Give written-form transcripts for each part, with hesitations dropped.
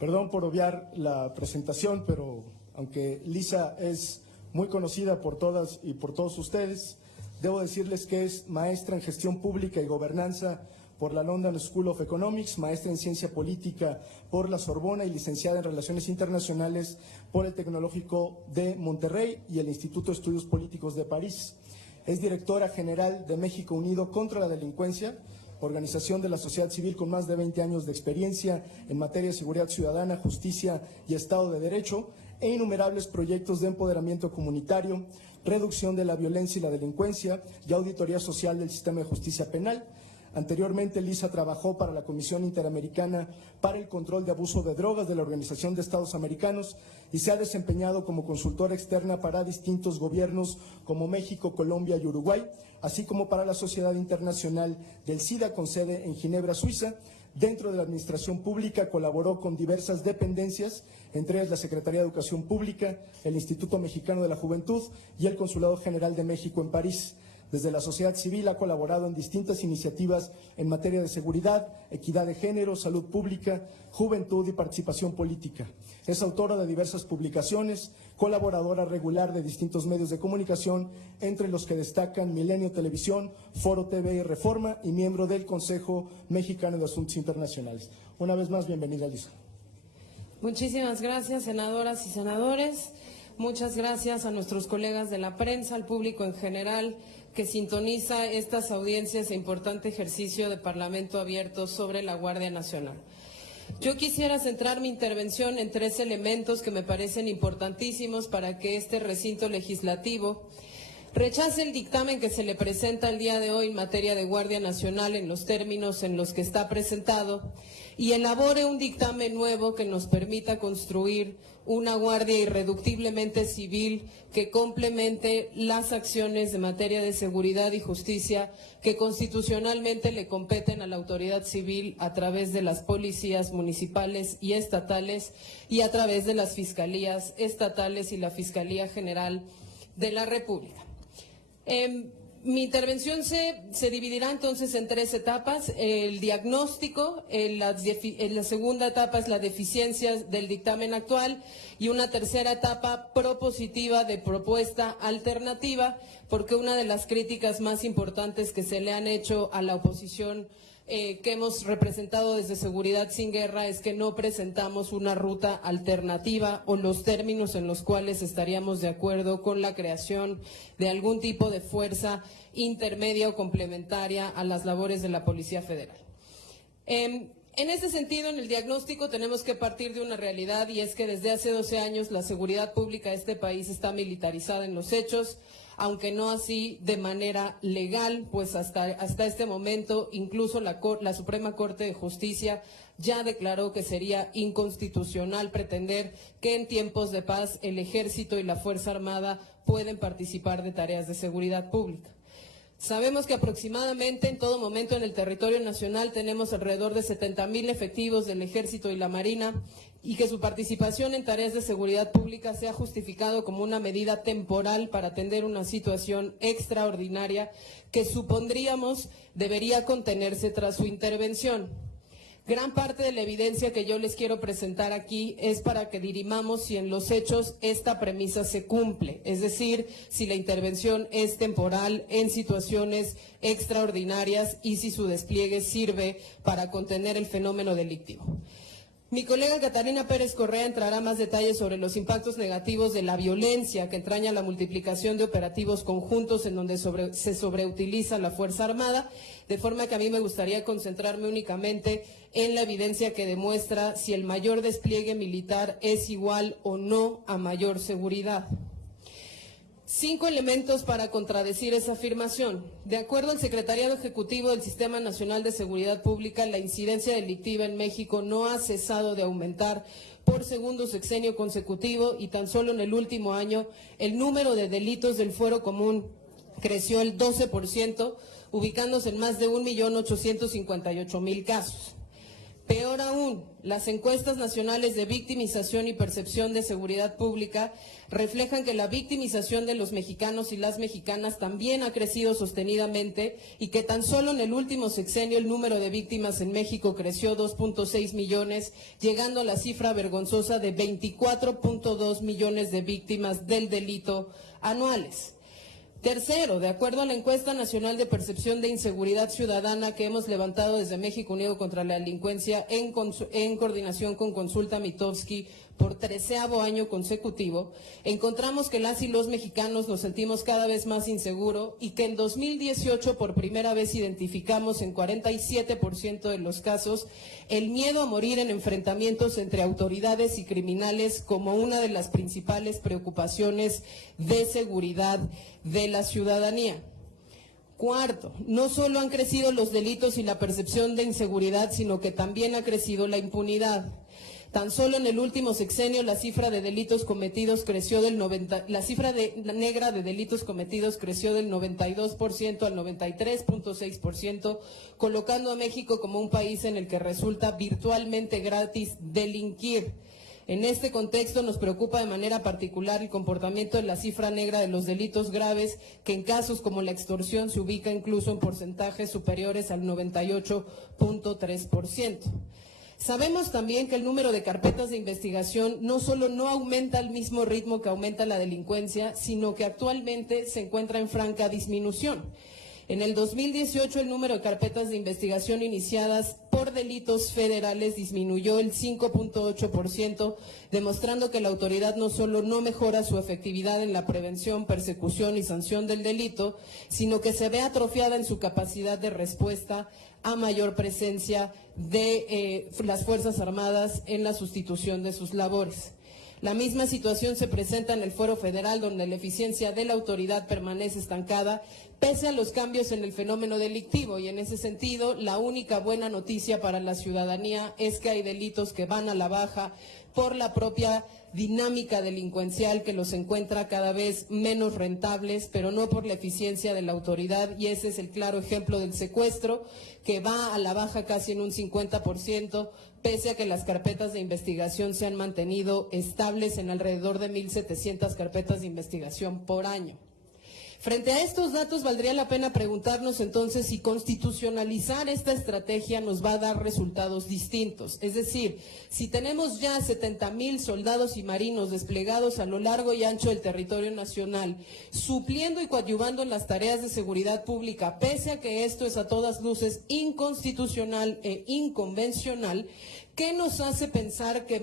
Perdón por obviar la presentación, pero aunque Lisa es muy conocida por todas y por todos ustedes, debo decirles que es maestra en Gestión Pública y Gobernanza por la London School of Economics, maestra en Ciencia Política por la Sorbona y licenciada en Relaciones Internacionales por el Tecnológico de Monterrey y el Instituto de Estudios Políticos de París. Es directora general de México Unido contra la Delincuencia, organización de la sociedad civil con más de 20 años de experiencia en materia de seguridad ciudadana, justicia y Estado de Derecho, e innumerables proyectos de empoderamiento comunitario, reducción de la violencia y la delincuencia y auditoría social del sistema de justicia penal. Anteriormente, Lisa trabajó para la Comisión Interamericana para el Control de Abuso de Drogas de la Organización de Estados Americanos y se ha desempeñado como consultora externa para distintos gobiernos como México, Colombia y Uruguay, así como para la Sociedad Internacional del SIDA con sede en Ginebra, Suiza. Dentro de la Administración Pública colaboró con diversas dependencias, entre ellas la Secretaría de Educación Pública, el Instituto Mexicano de la Juventud y el Consulado General de México en París. Desde la sociedad civil ha colaborado en distintas iniciativas en materia de seguridad, equidad de género, salud pública, juventud y participación política. Es autora de diversas publicaciones, colaboradora regular de distintos medios de comunicación, entre los que destacan Milenio Televisión, Foro TV y Reforma, y miembro del Consejo Mexicano de Asuntos Internacionales. Una vez más, bienvenida, Lisa. Muchísimas gracias, senadoras y senadores. Muchas gracias a nuestros colegas de la prensa, al público en general, que sintoniza estas audiencias e importante ejercicio de Parlamento abierto sobre la Guardia Nacional. Yo quisiera centrar mi intervención en 3 elementos que me parecen importantísimos para que este recinto legislativo rechace el dictamen que se le presenta el día de hoy en materia de Guardia Nacional en los términos en los que está presentado y elabore un dictamen nuevo que nos permita construir una guardia irreductiblemente civil que complemente las acciones de materia de seguridad y justicia que constitucionalmente le competen a la autoridad civil a través de las policías municipales y estatales y a través de las fiscalías estatales y la Fiscalía General de la República. Mi intervención se dividirá entonces en 3 etapas. El diagnóstico, en la segunda etapa es la deficiencia del dictamen actual y una tercera etapa propositiva de propuesta alternativa, porque una de las críticas más importantes que se le han hecho a la oposición que hemos representado desde Seguridad Sin Guerra es que no presentamos una ruta alternativa o los términos en los cuales estaríamos de acuerdo con la creación de algún tipo de fuerza intermedia o complementaria a las labores de la Policía Federal. En ese sentido, en el diagnóstico tenemos que partir de una realidad, y es que desde hace 12 años la seguridad pública de este país está militarizada en los hechos, aunque no así de manera legal, pues hasta este momento incluso la Suprema Corte de Justicia ya declaró que sería inconstitucional pretender que en tiempos de paz el Ejército y la Fuerza Armada pueden participar de tareas de seguridad pública. Sabemos que aproximadamente en todo momento en el territorio nacional tenemos alrededor de 70,000 efectivos del Ejército y la Marina y que su participación en tareas de seguridad pública se ha justificado como una medida temporal para atender una situación extraordinaria que supondríamos debería contenerse tras su intervención. Gran parte de la evidencia que yo les quiero presentar aquí es para que dirimamos si en los hechos esta premisa se cumple, es decir, si la intervención es temporal en situaciones extraordinarias y si su despliegue sirve para contener el fenómeno delictivo. Mi colega Catalina Pérez Correa entrará más detalles sobre los impactos negativos de la violencia que entraña la multiplicación de operativos conjuntos en donde se sobreutiliza la Fuerza Armada, de forma que a mí me gustaría concentrarme únicamente en la evidencia que demuestra si el mayor despliegue militar es igual o no a mayor seguridad. 5 elementos para contradecir esa afirmación. De acuerdo al Secretariado Ejecutivo del Sistema Nacional de Seguridad Pública, la incidencia delictiva en México no ha cesado de aumentar por segundo sexenio consecutivo y tan solo en el último año el número de delitos del fuero común creció el 12%, ubicándose en más de 1.858.000 casos. Peor aún, las encuestas nacionales de victimización y percepción de seguridad pública reflejan que la victimización de los mexicanos y las mexicanas también ha crecido sostenidamente y que tan solo en el último sexenio el número de víctimas en México creció 2.6 millones, llegando a la cifra vergonzosa de 24.2 millones de víctimas del delito anuales. Tercero, de acuerdo a la encuesta nacional de percepción de inseguridad ciudadana que hemos levantado desde México Unido contra la Delincuencia en coordinación con Consulta Mitofsky por 13º año consecutivo, encontramos que las y los mexicanos nos sentimos cada vez más inseguros y que en 2018 por primera vez identificamos en 47% de los casos el miedo a morir en enfrentamientos entre autoridades y criminales como una de las principales preocupaciones de seguridad de la ciudadanía. Cuarto, no solo han crecido los delitos y la percepción de inseguridad, sino que también ha crecido la impunidad. Tan solo en el último sexenio la cifra de delitos cometidos creció la cifra negra de delitos cometidos creció del 92% al 93.6%, colocando a México como un país en el que resulta virtualmente gratis delinquir. En este contexto nos preocupa de manera particular el comportamiento de la cifra negra de los delitos graves, que en casos como la extorsión se ubica incluso en porcentajes superiores al 98.3%. Sabemos también que el número de carpetas de investigación no solo no aumenta al mismo ritmo que aumenta la delincuencia, sino que actualmente se encuentra en franca disminución. En el 2018 el número de carpetas de investigación iniciadas por delitos federales disminuyó el 5.8%, demostrando que la autoridad no solo no mejora su efectividad en la prevención, persecución y sanción del delito, sino que se ve atrofiada en su capacidad de respuesta a mayor presencia de las Fuerzas Armadas en la sustitución de sus labores. La misma situación se presenta en el Fuero Federal, donde la eficiencia de la autoridad permanece estancada, pese a los cambios en el fenómeno delictivo, y en ese sentido, la única buena noticia para la ciudadanía es que hay delitos que van a la baja por la propia dinámica delincuencial que los encuentra cada vez menos rentables, pero no por la eficiencia de la autoridad, y ese es el claro ejemplo del secuestro, que va a la baja casi en un 50%, pese a que las carpetas de investigación se han mantenido estables en alrededor de 1.700 carpetas de investigación por año. Frente a estos datos, valdría la pena preguntarnos entonces si constitucionalizar esta estrategia nos va a dar resultados distintos. Es decir, si tenemos ya 70,000 soldados y marinos desplegados a lo largo y ancho del territorio nacional, supliendo y coadyuvando en las tareas de seguridad pública, pese a que esto es a todas luces inconstitucional e inconvencional, ¿qué nos hace pensar que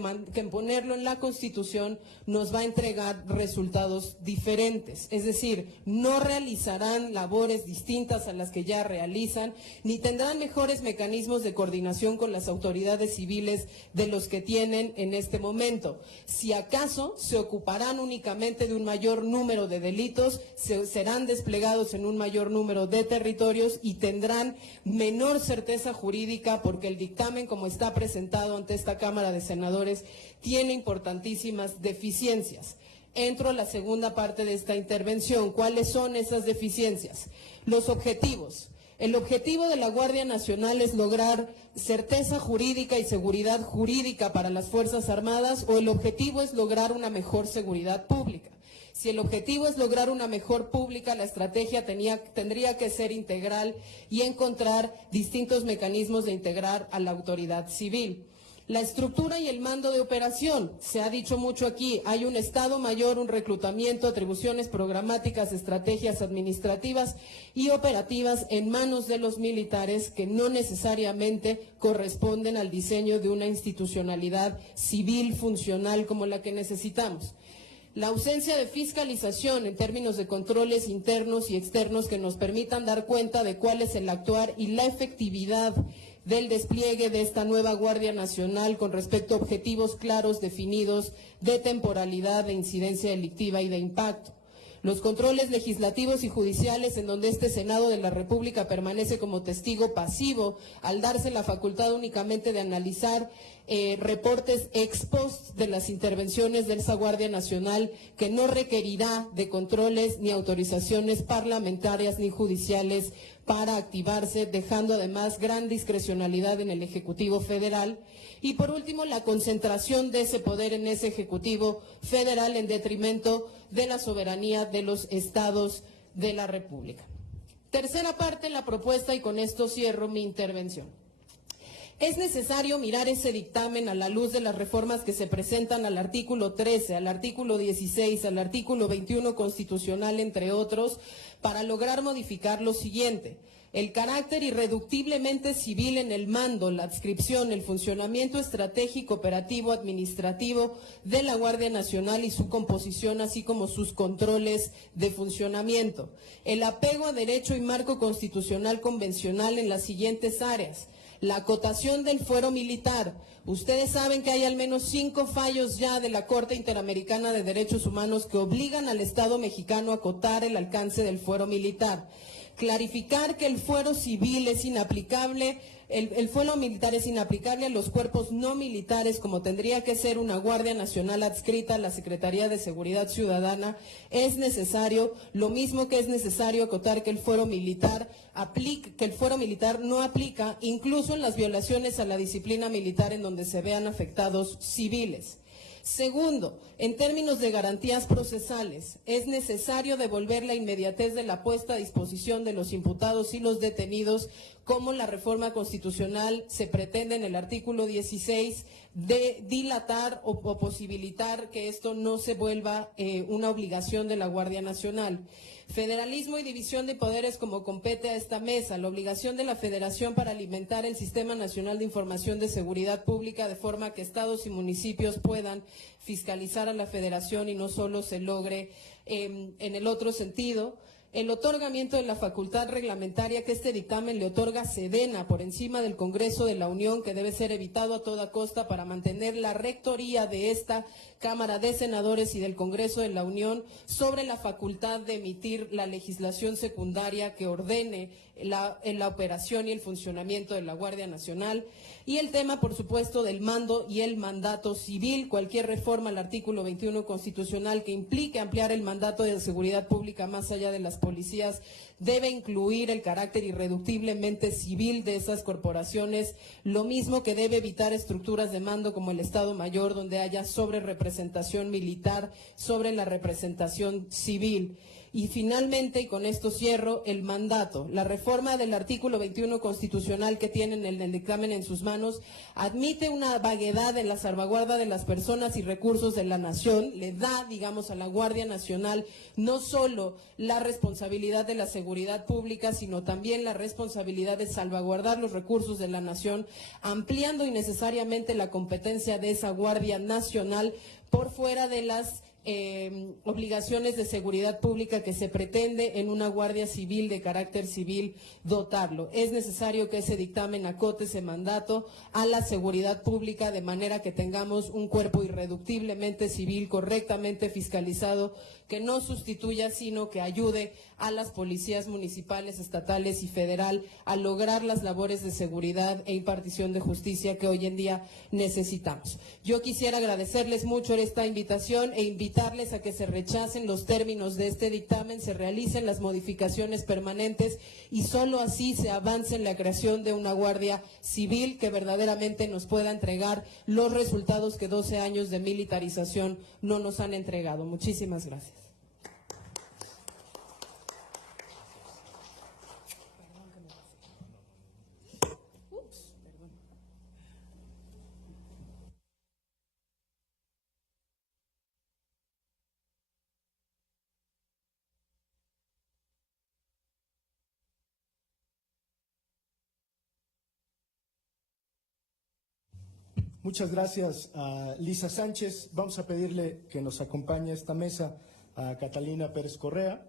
ponerlo en la Constitución nos va a entregar resultados diferentes? Es decir, no realizarán labores distintas a las que ya realizan, ni tendrán mejores mecanismos de coordinación con las autoridades civiles de los que tienen en este momento. Si acaso se ocuparán únicamente de un mayor número de delitos, serán desplegados en un mayor número de territorios y tendrán menor certeza jurídica, porque el dictamen, como está presentado ante esta Cámara de Senadores, tiene importantísimas deficiencias. Entro a la segunda parte de esta intervención. ¿Cuáles son esas deficiencias? Los objetivos. El objetivo de la Guardia Nacional es lograr certeza jurídica y seguridad jurídica para las Fuerzas Armadas, o el objetivo es lograr una mejor seguridad pública. Si el objetivo es lograr una mejor pública, la estrategia tendría que ser integral y encontrar distintos mecanismos de integrar a la autoridad civil. La estructura y el mando de operación, se ha dicho mucho aquí, hay un Estado Mayor, un reclutamiento, atribuciones programáticas, estrategias administrativas y operativas en manos de los militares que no necesariamente corresponden al diseño de una institucionalidad civil funcional como la que necesitamos. La ausencia de fiscalización en términos de controles internos y externos que nos permitan dar cuenta de cuál es el actuar y la efectividad del despliegue de esta nueva Guardia Nacional con respecto a objetivos claros, definidos, de temporalidad, de incidencia delictiva y de impacto. Los controles legislativos y judiciales, en donde este Senado de la República permanece como testigo pasivo al darse la facultad únicamente de analizar reportes ex post de las intervenciones de esa Guardia Nacional, que no requerirá de controles ni autorizaciones parlamentarias ni judiciales para activarse, dejando además gran discrecionalidad en el Ejecutivo Federal. Y por último, la concentración de ese poder en ese Ejecutivo Federal en detrimento de la soberanía de los estados de la República. Tercera parte en la propuesta, y con esto cierro mi intervención. Es necesario mirar ese dictamen a la luz de las reformas que se presentan al artículo 13, al artículo 16, al artículo 21 constitucional, entre otros, para lograr modificar lo siguiente: el carácter irreductiblemente civil en el mando, la adscripción, el funcionamiento estratégico, operativo, administrativo de la Guardia Nacional y su composición, así como sus controles de funcionamiento, el apego a derecho y marco constitucional convencional en las siguientes áreas: la acotación del fuero militar. Ustedes saben que hay al menos 5 fallos ya de la Corte Interamericana de Derechos Humanos que obligan al Estado mexicano a acotar el alcance del fuero militar. Clarificar que el fuero civil es inaplicable, el fuero militar es inaplicable a los cuerpos no militares, como tendría que ser una Guardia Nacional adscrita a la Secretaría de Seguridad Ciudadana. Es necesario, lo mismo que es necesario acotar que el fuero militar no aplica incluso en las violaciones a la disciplina militar en donde se vean afectados civiles. Segundo, en términos de garantías procesales, es necesario devolver la inmediatez de la puesta a disposición de los imputados y los detenidos, como la reforma constitucional se pretende en el artículo 16, de dilatar o posibilitar que esto no se vuelva una obligación de la Guardia Nacional. Federalismo y división de poderes como compete a esta mesa, la obligación de la Federación para alimentar el Sistema Nacional de Información de Seguridad Pública de forma que estados y municipios puedan fiscalizar a la Federación y no solo se logre en el otro sentido. El otorgamiento de la facultad reglamentaria que este dictamen le otorga a Sedena por encima del Congreso de la Unión, que debe ser evitado a toda costa para mantener la rectoría de esta Cámara de Senadores y del Congreso de la Unión sobre la facultad de emitir la legislación secundaria que ordene la operación y el funcionamiento de la Guardia Nacional. Y el tema, por supuesto, del mando y el mandato civil. Cualquier reforma al artículo 21 constitucional que implique ampliar el mandato de seguridad pública más allá de las policías debe incluir el carácter irreductiblemente civil de esas corporaciones, lo mismo que debe evitar estructuras de mando como el Estado Mayor, donde haya sobrerepresentación militar sobre la representación civil. Y finalmente, y con esto cierro, el mandato. La reforma del artículo 21 constitucional que tienen el dictamen en sus manos admite una vaguedad en la salvaguarda de las personas y recursos de la nación, le da, digamos, a la Guardia Nacional no solo la responsabilidad de la seguridad pública, sino también la responsabilidad de salvaguardar los recursos de la nación, ampliando innecesariamente la competencia de esa Guardia Nacional por fuera de las obligaciones de seguridad pública que se pretende en una Guardia Civil de carácter civil dotarlo. Es necesario que ese dictamen acote ese mandato a la seguridad pública de manera que tengamos un cuerpo irreductiblemente civil, correctamente fiscalizado, que no sustituya, sino que ayude a las policías municipales, estatales y federal a lograr las labores de seguridad e impartición de justicia que hoy en día necesitamos. Yo quisiera agradecerles mucho esta invitación e invitarles a que se rechacen los términos de este dictamen, se realicen las modificaciones permanentes y solo así se avance en la creación de una Guardia Civil que verdaderamente nos pueda entregar los resultados que 12 años de militarización no nos han entregado. Muchísimas gracias. Muchas gracias a Lisa Sánchez. Vamos a pedirle que nos acompañe a esta mesa a Catalina Pérez Correa.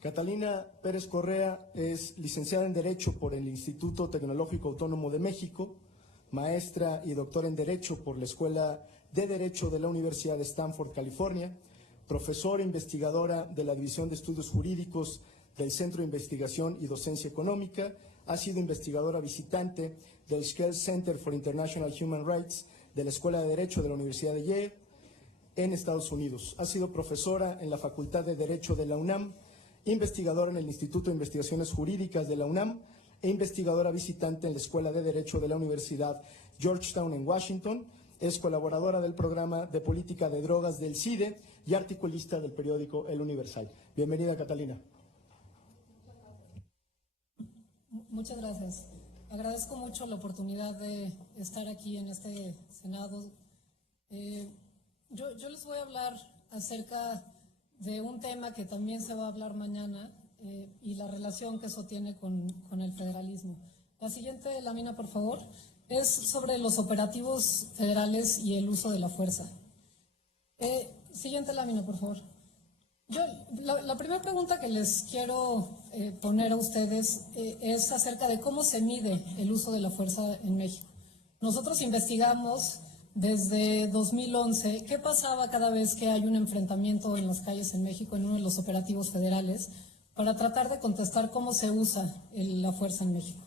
Catalina Pérez Correa es licenciada en Derecho por el Instituto Tecnológico Autónomo de México, maestra y doctora en Derecho por la Escuela de Derecho de la Universidad de Stanford, California, profesora e investigadora de la División de Estudios Jurídicos del Centro de Investigación y Docencia Económica. Ha sido investigadora visitante del Skell Center for International Human Rights de la Escuela de Derecho de la Universidad de Yale en Estados Unidos. Ha sido profesora en la Facultad de Derecho de la UNAM investigadora en el Instituto de Investigaciones Jurídicas de la UNAM e investigadora visitante en la Escuela de Derecho de la Universidad Georgetown en Washington. Es colaboradora del programa de política de drogas del CIDE y articulista del periódico El Universal. Bienvenida, Catalina. Muchas gracias. Agradezco mucho la oportunidad de estar aquí en este Senado. Yo les voy a hablar acerca de un tema que también se va a hablar mañana y la relación que eso tiene con el federalismo. La siguiente lámina, por favor, es sobre los operativos federales y el uso de la fuerza. Siguiente lámina, por favor. La primera pregunta que les quiero poner a ustedes es acerca de cómo se mide el uso de la fuerza en México. Nosotros investigamos desde 2011 qué pasaba cada vez que hay un enfrentamiento en las calles en México, en uno de los operativos federales, para tratar de contestar cómo se usa la fuerza en México.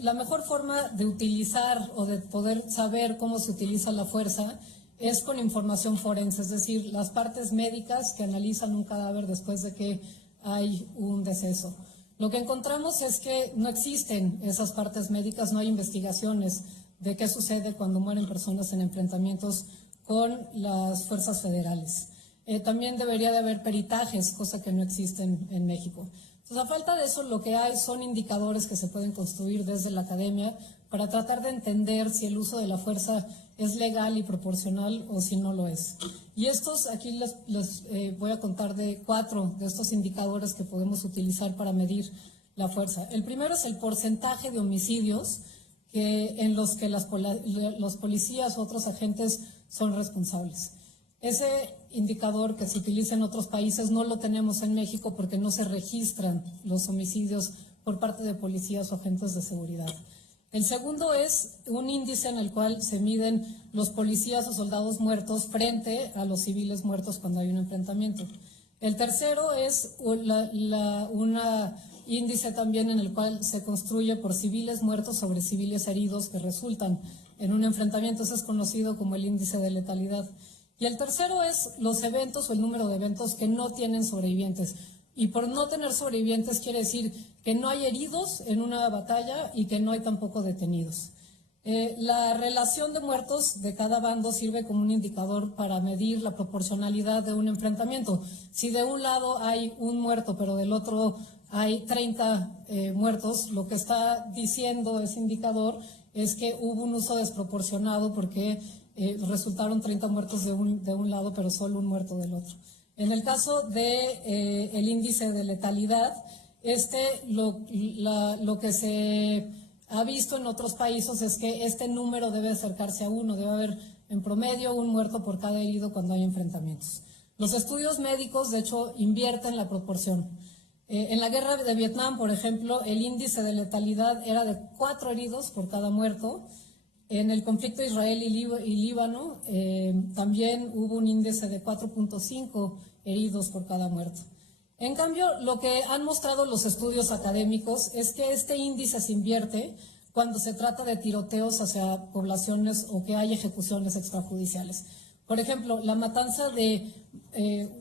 La mejor forma de utilizar o de poder saber cómo se utiliza la fuerza es con información forense, es decir, las partes médicas que analizan un cadáver después de que hay un deceso. Lo que encontramos es que no existen esas partes médicas, no hay investigaciones de qué sucede cuando mueren personas en enfrentamientos con las fuerzas federales. También debería de haber peritajes, cosa que no existen en México. Entonces, a falta de eso, lo que hay son indicadores que se pueden construir desde la academia para tratar de entender si el uso de la fuerza es legal y proporcional o si no lo es. Y aquí les voy a contar de 4 de estos indicadores que podemos utilizar para medir la fuerza. El primero es el porcentaje de homicidios en los que los policías u otros agentes son responsables. Ese indicador que se utiliza en otros países no lo tenemos en México porque no se registran los homicidios por parte de policías o agentes de seguridad. El segundo es un índice en el cual se miden los policías o soldados muertos frente a los civiles muertos cuando hay un enfrentamiento. El tercero es un índice también en el cual se construye por civiles muertos sobre civiles heridos que resultan en un enfrentamiento. Ese es conocido como el índice de letalidad. Y el tercero es los eventos o el número de eventos que no tienen sobrevivientes. Y por no tener sobrevivientes quiere decir que no hay heridos en una batalla y que no hay tampoco detenidos. La relación de muertos de cada bando sirve como un indicador para medir la proporcionalidad de un enfrentamiento. Si de un lado hay un muerto, pero del otro hay 30 muertos, lo que está diciendo ese indicador es que hubo un uso desproporcionado porque resultaron 30 muertos de un lado, pero solo un muerto del otro. En el caso de el índice de letalidad, lo que se ha visto en otros países es que este número debe acercarse a 1, debe haber en promedio un muerto por cada herido cuando hay enfrentamientos. Los estudios médicos, de hecho, invierten la proporción. En la guerra de Vietnam, por ejemplo, el índice de letalidad era de 4 heridos por cada muerto. En el conflicto Israel y Líbano también hubo un índice de 4.5 heridos por cada muerto. En cambio, lo que han mostrado los estudios académicos es que este índice se invierte cuando se trata de tiroteos hacia poblaciones o que hay ejecuciones extrajudiciales. Por ejemplo, la matanza de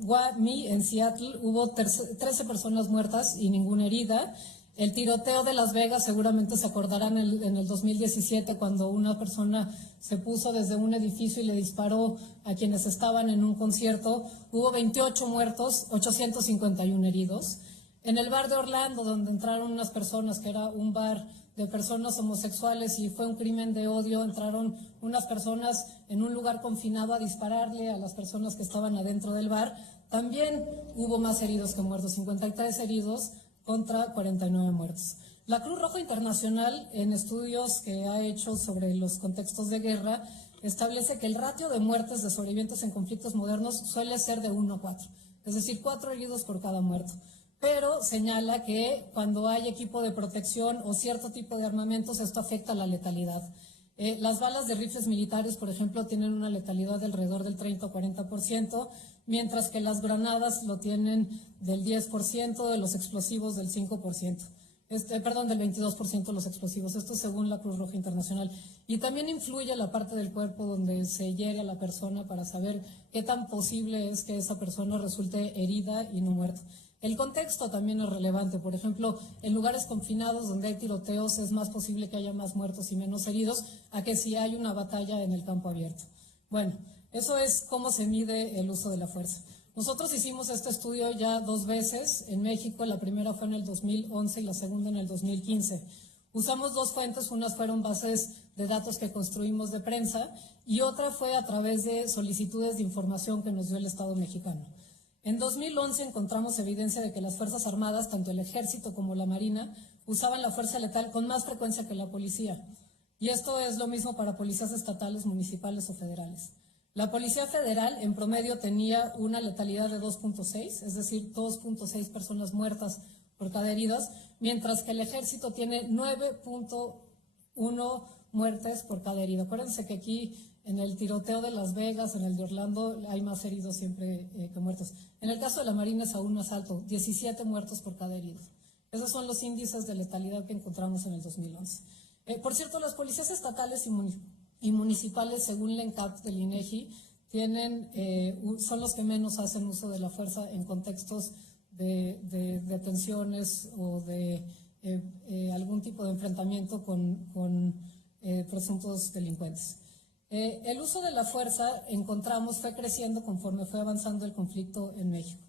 Wah Mee en Seattle, hubo 13 personas muertas y ninguna herida. El tiroteo de Las Vegas, seguramente se acordarán en el 2017, cuando una persona se puso desde un edificio y le disparó a quienes estaban en un concierto. Hubo 28 muertos, 851 heridos. En el bar de Orlando, donde entraron unas personas, que era un bar de personas homosexuales y fue un crimen de odio, entraron unas personas en un lugar confinado a dispararle a las personas que estaban adentro del bar. También hubo más heridos que muertos, 53 heridos contra 49 muertos. La Cruz Roja Internacional, en estudios que ha hecho sobre los contextos de guerra, establece que el ratio de muertes de sobrevivientes en conflictos modernos suele ser de 1 a 4, es decir, 4 heridos por cada muerto. Pero señala que cuando hay equipo de protección o cierto tipo de armamentos, esto afecta la letalidad. Las balas de rifles militares, por ejemplo, tienen una letalidad de alrededor del 30 o 40%, mientras que las granadas lo tienen del 10%, de los explosivos del 5%. Del 22% los explosivos, esto según la Cruz Roja Internacional. Y también influye la parte del cuerpo donde se hiere a la persona para saber qué tan posible es que esa persona resulte herida y no muerta. El contexto también es relevante. Por ejemplo, en lugares confinados donde hay tiroteos es más posible que haya más muertos y menos heridos a que si hay una batalla en el campo abierto. Bueno, eso es cómo se mide el uso de la fuerza. Nosotros hicimos este estudio ya 2 veces en México. La primera fue en el 2011 y la segunda en el 2015. Usamos 2 fuentes, unas fueron bases de datos que construimos de prensa y otra fue a través de solicitudes de información que nos dio el Estado mexicano. En 2011 encontramos evidencia de que las Fuerzas Armadas, tanto el Ejército como la Marina, usaban la fuerza letal con más frecuencia que la policía. Y esto es lo mismo para policías estatales, municipales o federales. La Policía Federal en promedio tenía una letalidad de 2.6, es decir, 2.6 personas muertas por cada heridas, mientras que el Ejército tiene 9.1 muertes por cada herido. Acuérdense que aquí en el tiroteo de Las Vegas, en el de Orlando, hay más heridos siempre que muertos. En el caso de la Marina es aún más alto, 17 muertos por cada herido. Esos son los índices de letalidad que encontramos en el 2011. Por cierto, las policías estatales y municipales, según la ENCAP del INEGI, son los que menos hacen uso de la fuerza en contextos de detenciones o de algún tipo de enfrentamiento con presuntos delincuentes. El uso de la fuerza, encontramos, fue creciendo conforme fue avanzando el conflicto en México.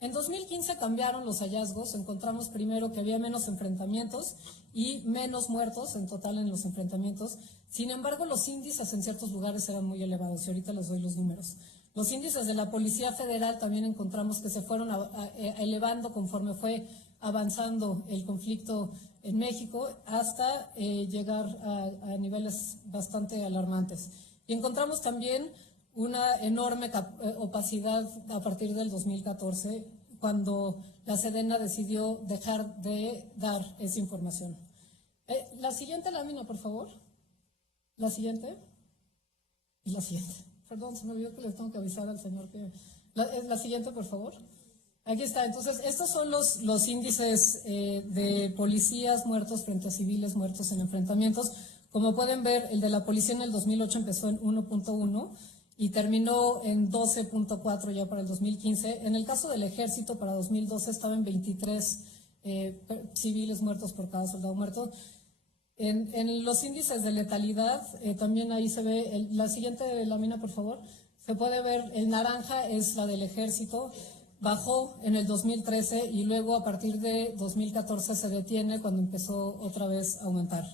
En 2015 cambiaron los hallazgos, encontramos primero que había menos enfrentamientos y menos muertos en total en los enfrentamientos. Sin embargo, los índices en ciertos lugares eran muy elevados y ahorita les doy los números. Los índices de la Policía Federal también encontramos que se fueron elevando conforme fue avanzando el conflicto en México hasta llegar a niveles bastante alarmantes. Y encontramos también una enorme opacidad a partir del 2014, cuando la Sedena decidió dejar de dar esa información. La siguiente lámina, por favor. La siguiente. Y la siguiente. Perdón, se me olvidó que les tengo que avisar al señor que... La siguiente, por favor. Aquí está. Entonces, estos son los índices de policías muertos frente a civiles muertos en enfrentamientos. Como pueden ver, el de la policía en el 2008 empezó en 1.1 y terminó en 12.4 ya para el 2015. En el caso del Ejército, para 2012 estaba en 23 civiles muertos por cada soldado muerto. En los índices de letalidad, también ahí se ve, la siguiente lámina, por favor, se puede ver, el naranja es la del Ejército, bajó en el 2013 y luego a partir de 2014 se detiene cuando empezó otra vez a aumentar.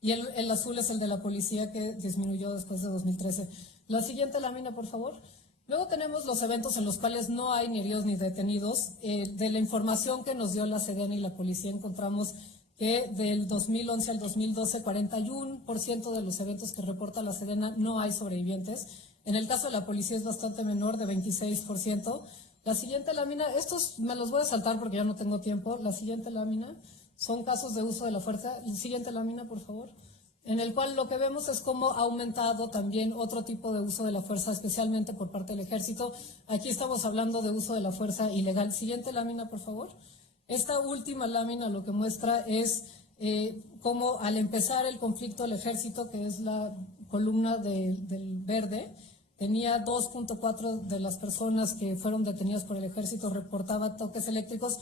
Y el azul es el de la policía, que disminuyó después de 2013. La siguiente lámina, por favor. Luego tenemos los eventos en los cuales no hay ni heridos ni detenidos. De la información que nos dio la Sedena y la policía encontramos que del 2011 al 2012, 41% de los eventos que reporta la Sedena no hay sobrevivientes. En el caso de la policía es bastante menor, de 26%. La siguiente lámina, estos me los voy a saltar porque ya no tengo tiempo. La siguiente lámina son casos de uso de la fuerza. La siguiente lámina, por favor. En el cual lo que vemos es cómo ha aumentado también otro tipo de uso de la fuerza, especialmente por parte del Ejército. Aquí estamos hablando de uso de la fuerza ilegal. Siguiente lámina, por favor. Esta última lámina lo que muestra es cómo al empezar el conflicto el Ejército, que es la columna del verde, tenía 2.4 de las personas que fueron detenidas por el Ejército reportaba toques eléctricos.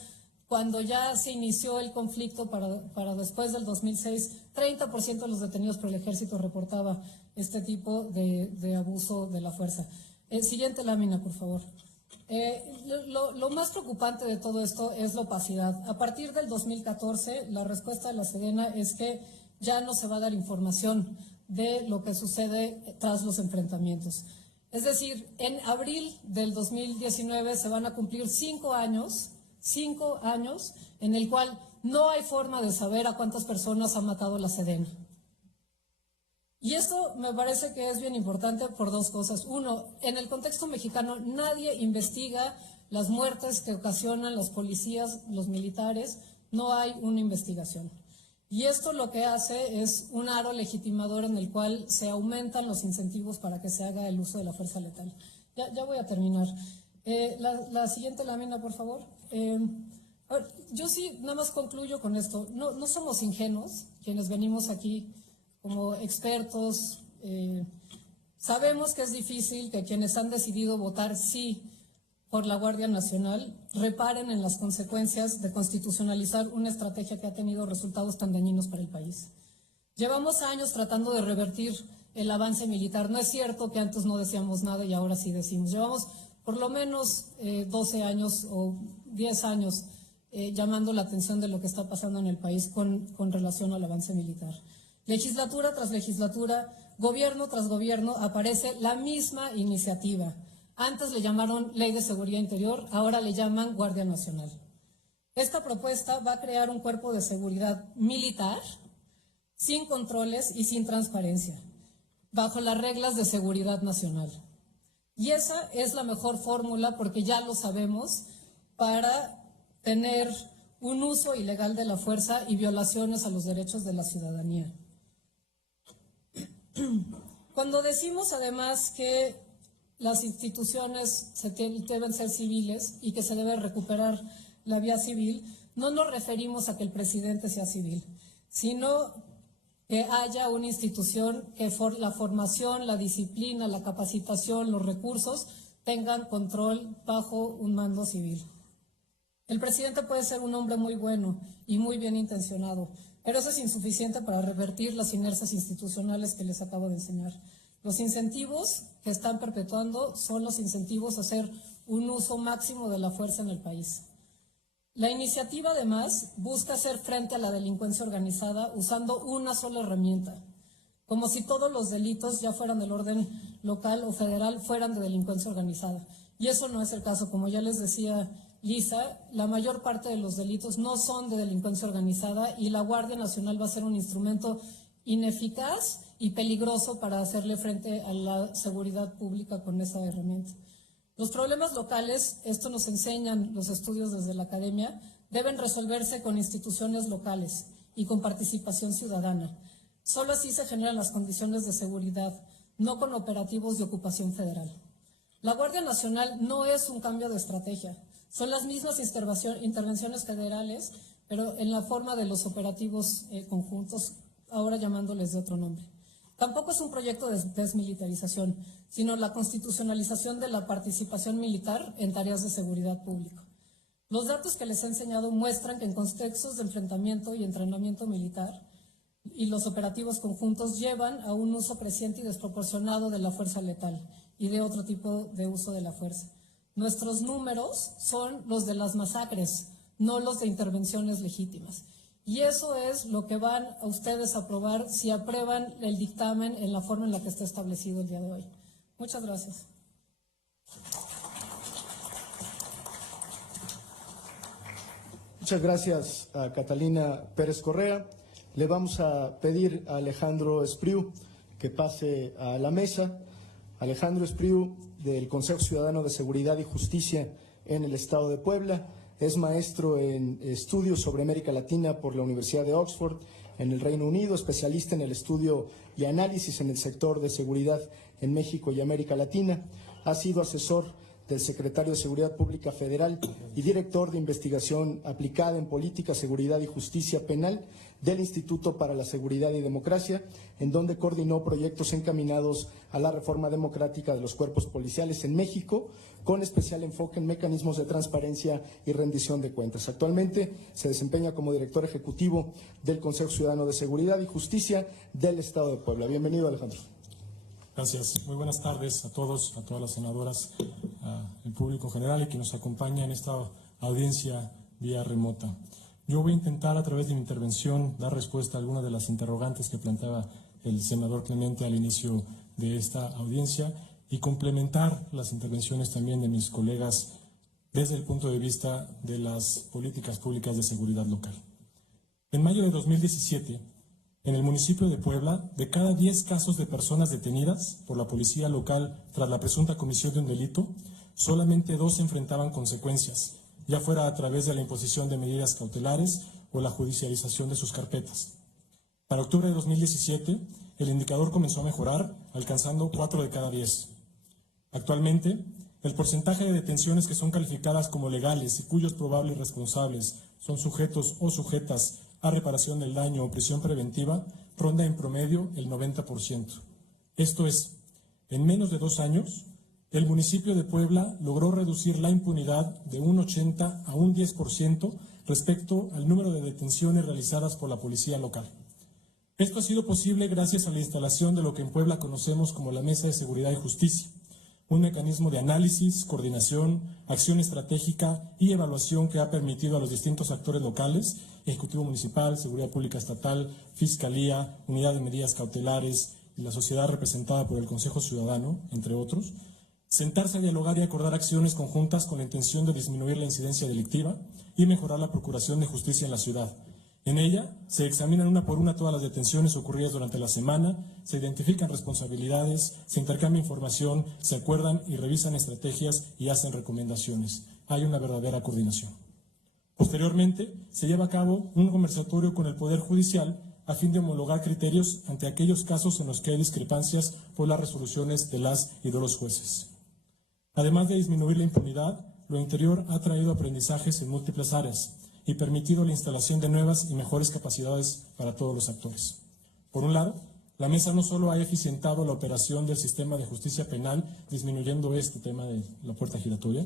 Cuando ya se inició el conflicto para después del 2006, 30% de los detenidos por el Ejército reportaba este tipo de abuso de la fuerza. Siguiente lámina, por favor. Lo más preocupante de todo esto es la opacidad. A partir del 2014, la respuesta de la Sedena es que ya no se va a dar información de lo que sucede tras los enfrentamientos. Es decir, en abril del 2019 se van a cumplir 5 años en el cual no hay forma de saber a cuántas personas ha matado la Sedena. Y esto me parece que es bien importante por 2 cosas. Uno, en el contexto mexicano nadie investiga las muertes que ocasionan los policías, los militares, no hay una investigación. Y esto lo que hace es un aro legitimador en el cual se aumentan los incentivos para que se haga el uso de la fuerza letal. Ya voy a terminar. La siguiente lámina, por favor. Yo sí, nada más concluyo con esto. No somos ingenuos quienes venimos aquí como expertos. Sabemos que es difícil, que quienes han decidido votar sí por la Guardia Nacional reparen en las consecuencias de constitucionalizar una estrategia que ha tenido resultados tan dañinos para el país. Llevamos años tratando de revertir el avance militar. No es cierto que antes no decíamos nada y ahora sí decimos. Llevamos por lo menos 12 años o 10 años llamando la atención de lo que está pasando en el país con relación al avance militar. Legislatura tras legislatura, gobierno tras gobierno, aparece la misma iniciativa. Antes le llamaron Ley de Seguridad Interior, ahora le llaman Guardia Nacional. Esta propuesta va a crear un cuerpo de seguridad militar sin controles y sin transparencia, bajo las reglas de seguridad nacional. Y esa es la mejor fórmula, porque ya lo sabemos, para tener un uso ilegal de la fuerza y violaciones a los derechos de la ciudadanía. Cuando decimos además que las instituciones deben ser civiles y que se debe recuperar la vía civil, no nos referimos a que el presidente sea civil, sino que haya una institución que la formación, la disciplina, la capacitación, los recursos tengan control bajo un mando civil. El presidente puede ser un hombre muy bueno y muy bien intencionado, pero eso es insuficiente para revertir las inercias institucionales que les acabo de enseñar. Los incentivos que están perpetuando son los incentivos a hacer un uso máximo de la fuerza en el país. La iniciativa, además, busca hacer frente a la delincuencia organizada usando una sola herramienta, como si todos los delitos, ya fueran del orden local o federal, fueran de delincuencia organizada. Y eso no es el caso. Como ya les decía Lisa, la mayor parte de los delitos no son de delincuencia organizada y la Guardia Nacional va a ser un instrumento ineficaz y peligroso para hacerle frente a la seguridad pública con esa herramienta. Los problemas locales, esto nos enseñan los estudios desde la academia, deben resolverse con instituciones locales y con participación ciudadana. Solo así se generan las condiciones de seguridad, no con operativos de ocupación federal. La Guardia Nacional no es un cambio de estrategia, son las mismas intervenciones federales, pero en la forma de los operativos conjuntos, ahora llamándoles de otro nombre. Tampoco es un proyecto de desmilitarización, sino la constitucionalización de la participación militar en tareas de seguridad pública. Los datos que les he enseñado muestran que en contextos de enfrentamiento y entrenamiento militar y los operativos conjuntos llevan a un uso creciente y desproporcionado de la fuerza letal y de otro tipo de uso de la fuerza. Nuestros números son los de las masacres, no los de intervenciones legítimas. Y eso es lo que van a ustedes a aprobar si aprueban el dictamen en la forma en la que está establecido el día de hoy. Muchas gracias. Muchas gracias a Catalina Pérez Correa. Le vamos a pedir a Alejandro Espriu que pase a la mesa. Alejandro Espriu, del Consejo Ciudadano de Seguridad y Justicia en el Estado de Puebla. Es maestro en estudios sobre América Latina por la Universidad de Oxford en el Reino Unido, especialista en el estudio y análisis en el sector de seguridad en México y América Latina. Ha sido asesor del secretario de Seguridad Pública Federal y director de investigación aplicada en política, seguridad y justicia penal del Instituto para la Seguridad y Democracia, en donde coordinó proyectos encaminados a la reforma democrática de los cuerpos policiales en México, con especial enfoque en mecanismos de transparencia y rendición de cuentas. Actualmente se desempeña como director ejecutivo del Consejo Ciudadano de Seguridad y Justicia del Estado de Puebla. Bienvenido, Alejandro. Gracias. Muy buenas tardes a todos, a todas las senadoras, al público en general y que nos acompaña en esta audiencia vía remota. Yo voy a intentar a través de mi intervención dar respuesta a algunas de las interrogantes que planteaba el senador Clemente al inicio de esta audiencia y complementar las intervenciones también de mis colegas desde el punto de vista de las políticas públicas de seguridad local. En mayo de 2017, en el municipio de Puebla, de cada 10 casos de personas detenidas por la policía local tras la presunta comisión de un delito, solamente 2 enfrentaban consecuencias, ya fuera a través de la imposición de medidas cautelares o la judicialización de sus carpetas. Para octubre de 2017, el indicador comenzó a mejorar, alcanzando 4 de cada 10. Actualmente, el porcentaje de detenciones que son calificadas como legales y cuyos probables responsables son sujetos o sujetas a reparación del daño o prisión preventiva ronda en promedio el 90%. Esto es, en menos de 2 años, el municipio de Puebla logró reducir la impunidad de un 80 a un 10% respecto al número de detenciones realizadas por la policía local. Esto ha sido posible gracias a la instalación de lo que en Puebla conocemos como la Mesa de Seguridad y Justicia, un mecanismo de análisis, coordinación, acción estratégica y evaluación que ha permitido a los distintos actores locales, Ejecutivo Municipal, Seguridad Pública Estatal, Fiscalía, Unidad de Medidas Cautelares y la sociedad representada por el Consejo Ciudadano, entre otros, sentarse a dialogar y acordar acciones conjuntas con la intención de disminuir la incidencia delictiva y mejorar la procuración de justicia en la ciudad. En ella se examinan una por una todas las detenciones ocurridas durante la semana, se identifican responsabilidades, se intercambia información, se acuerdan y revisan estrategias y hacen recomendaciones. Hay una verdadera coordinación. Posteriormente, se lleva a cabo un conversatorio con el Poder Judicial a fin de homologar criterios ante aquellos casos en los que hay discrepancias por las resoluciones de las y de los jueces. Además de disminuir la impunidad, lo anterior ha traído aprendizajes en múltiples áreas y permitido la instalación de nuevas y mejores capacidades para todos los actores. Por un lado, la mesa no solo ha eficientado la operación del sistema de justicia penal, disminuyendo este tema de la puerta giratoria,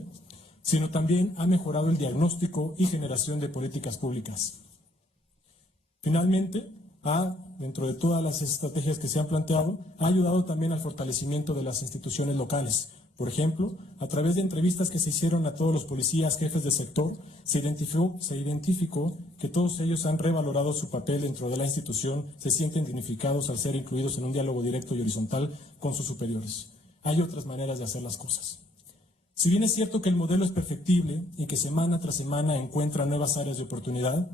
sino también ha mejorado el diagnóstico y generación de políticas públicas. Finalmente, dentro de todas las estrategias que se han planteado, ha ayudado también al fortalecimiento de las instituciones locales. Por ejemplo, a través de entrevistas que se hicieron a todos los policías, jefes de sector, se identificó que todos ellos han revalorado su papel dentro de la institución, se sienten dignificados al ser incluidos en un diálogo directo y horizontal con sus superiores. Hay otras maneras de hacer las cosas. Si bien es cierto que el modelo es perfectible y que semana tras semana encuentra nuevas áreas de oportunidad,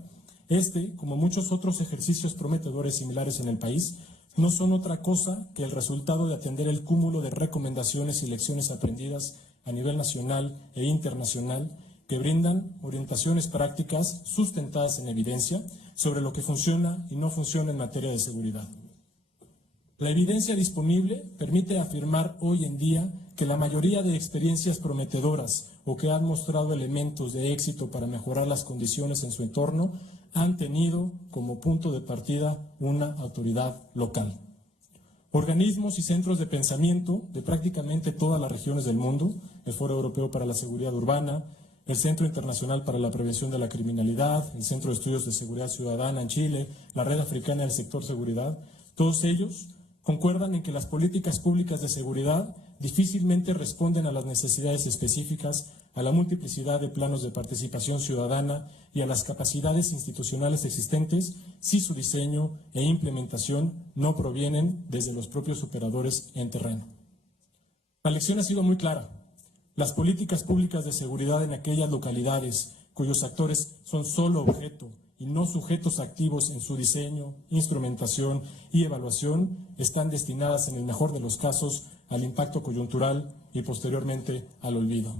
como muchos otros ejercicios prometedores similares en el país, no son otra cosa que el resultado de atender el cúmulo de recomendaciones y lecciones aprendidas a nivel nacional e internacional que brindan orientaciones prácticas sustentadas en evidencia sobre lo que funciona y no funciona en materia de seguridad. La evidencia disponible permite afirmar hoy en día que la mayoría de experiencias prometedoras o que han mostrado elementos de éxito para mejorar las condiciones en su entorno han tenido como punto de partida una autoridad local. Organismos y centros de pensamiento de prácticamente todas las regiones del mundo, el Foro Europeo para la Seguridad Urbana, el Centro Internacional para la Prevención de la Criminalidad, el Centro de Estudios de Seguridad Ciudadana en Chile, la Red Africana del Sector Seguridad, todos ellos concuerdan en que las políticas públicas de seguridad difícilmente responden a las necesidades específicas, a la multiplicidad de planos de participación ciudadana y a las capacidades institucionales existentes si su diseño e implementación no provienen desde los propios operadores en terreno. La lección ha sido muy clara. Las políticas públicas de seguridad en aquellas localidades cuyos actores son solo objeto y no sujetos activos en su diseño, instrumentación y evaluación están destinadas en el mejor de los casos al impacto coyuntural y posteriormente al olvido.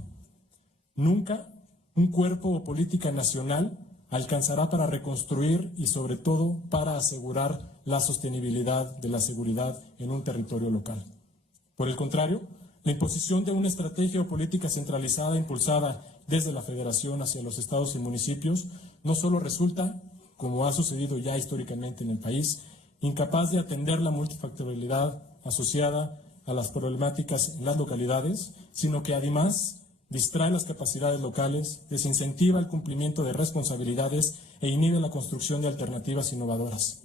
Nunca un cuerpo o política nacional alcanzará para reconstruir y sobre todo para asegurar la sostenibilidad de la seguridad en un territorio local. Por el contrario, la imposición de una estrategia o política centralizada impulsada desde la Federación hacia los estados y municipios no solo resulta, como ha sucedido ya históricamente en el país, incapaz de atender la multifactorialidad asociada a las problemáticas en las localidades, sino que además distrae las capacidades locales, desincentiva el cumplimiento de responsabilidades e inhibe la construcción de alternativas innovadoras.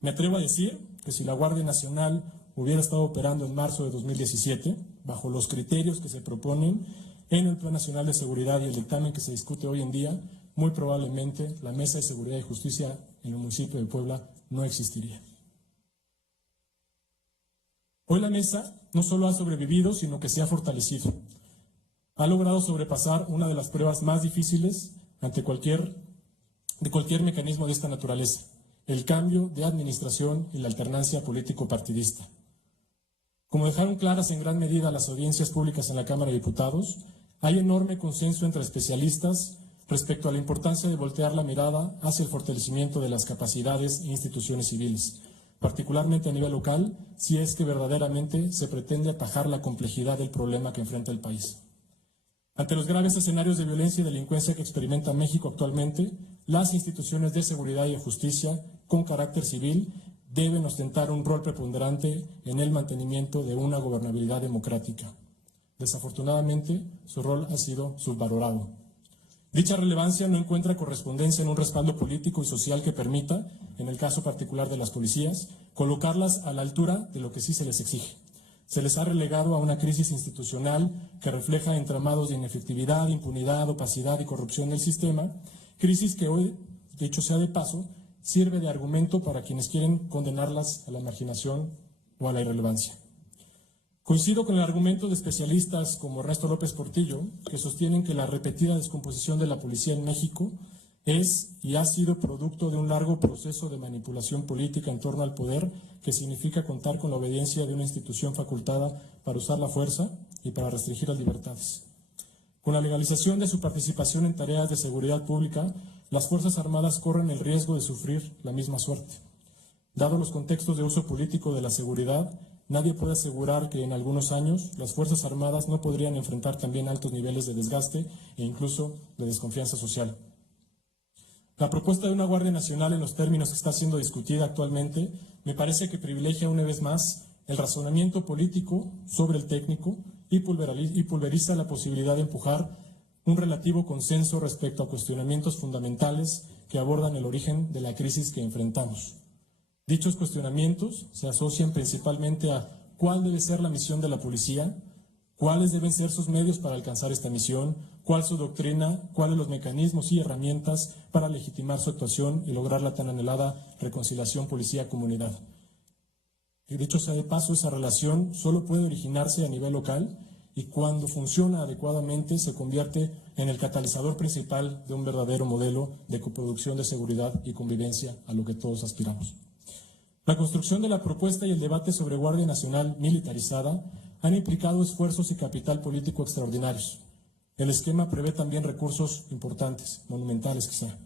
Me atrevo a decir que si la Guardia Nacional hubiera estado operando en marzo de 2017, bajo los criterios que se proponen en el Plan Nacional de Seguridad y el dictamen que se discute hoy en día, muy probablemente la Mesa de Seguridad y Justicia en el municipio de Puebla no existiría. Hoy la mesa no solo ha sobrevivido, sino que se ha fortalecido. Ha logrado sobrepasar una de las pruebas más difíciles de cualquier mecanismo de esta naturaleza, el cambio de administración y la alternancia político-partidista. Como dejaron claras en gran medida las audiencias públicas en la Cámara de Diputados, hay enorme consenso entre especialistas respecto a la importancia de voltear la mirada hacia el fortalecimiento de las capacidades e instituciones civiles, particularmente a nivel local, si es que verdaderamente se pretende atajar la complejidad del problema que enfrenta el país. Ante los graves escenarios de violencia y delincuencia que experimenta México actualmente, las instituciones de seguridad y de justicia con carácter civil deben ostentar un rol preponderante en el mantenimiento de una gobernabilidad democrática. Desafortunadamente, su rol ha sido subvalorado. Dicha relevancia no encuentra correspondencia en un respaldo político y social que permita, en el caso particular de las policías, colocarlas a la altura de lo que sí se les exige. Se les ha relegado a una crisis institucional que refleja entramados de inefectividad, impunidad, opacidad y corrupción del sistema, crisis que hoy, dicho sea de paso, sirve de argumento para quienes quieren condenarlas a la marginación o a la irrelevancia. Coincido con el argumento de especialistas como Ernesto López Portillo, que sostienen que la repetida descomposición de la policía en México es y ha sido producto de un largo proceso de manipulación política en torno al poder, que significa contar con la obediencia de una institución facultada para usar la fuerza y para restringir las libertades. Con la legalización de su participación en tareas de seguridad pública, las Fuerzas Armadas corren el riesgo de sufrir la misma suerte. Dado los contextos de uso político de la seguridad, nadie puede asegurar que en algunos años las Fuerzas Armadas no podrían enfrentar también altos niveles de desgaste e incluso de desconfianza social. La propuesta de una Guardia Nacional en los términos que está siendo discutida actualmente me parece que privilegia una vez más el razonamiento político sobre el técnico y pulveriza la posibilidad de empujar un relativo consenso respecto a cuestionamientos fundamentales que abordan el origen de la crisis que enfrentamos. Dichos cuestionamientos se asocian principalmente a cuál debe ser la misión de la policía, cuáles deben ser sus medios para alcanzar esta misión, cuál su doctrina, cuáles los mecanismos y herramientas para legitimar su actuación y lograr la tan anhelada reconciliación policía-comunidad. Y dicho sea de paso, esa relación solo puede originarse a nivel local y cuando funciona adecuadamente se convierte en el catalizador principal de un verdadero modelo de coproducción de seguridad y convivencia a lo que todos aspiramos. La construcción de la propuesta y el debate sobre Guardia Nacional militarizada han implicado esfuerzos y capital político extraordinarios. El esquema prevé también recursos importantes, monumentales quizá.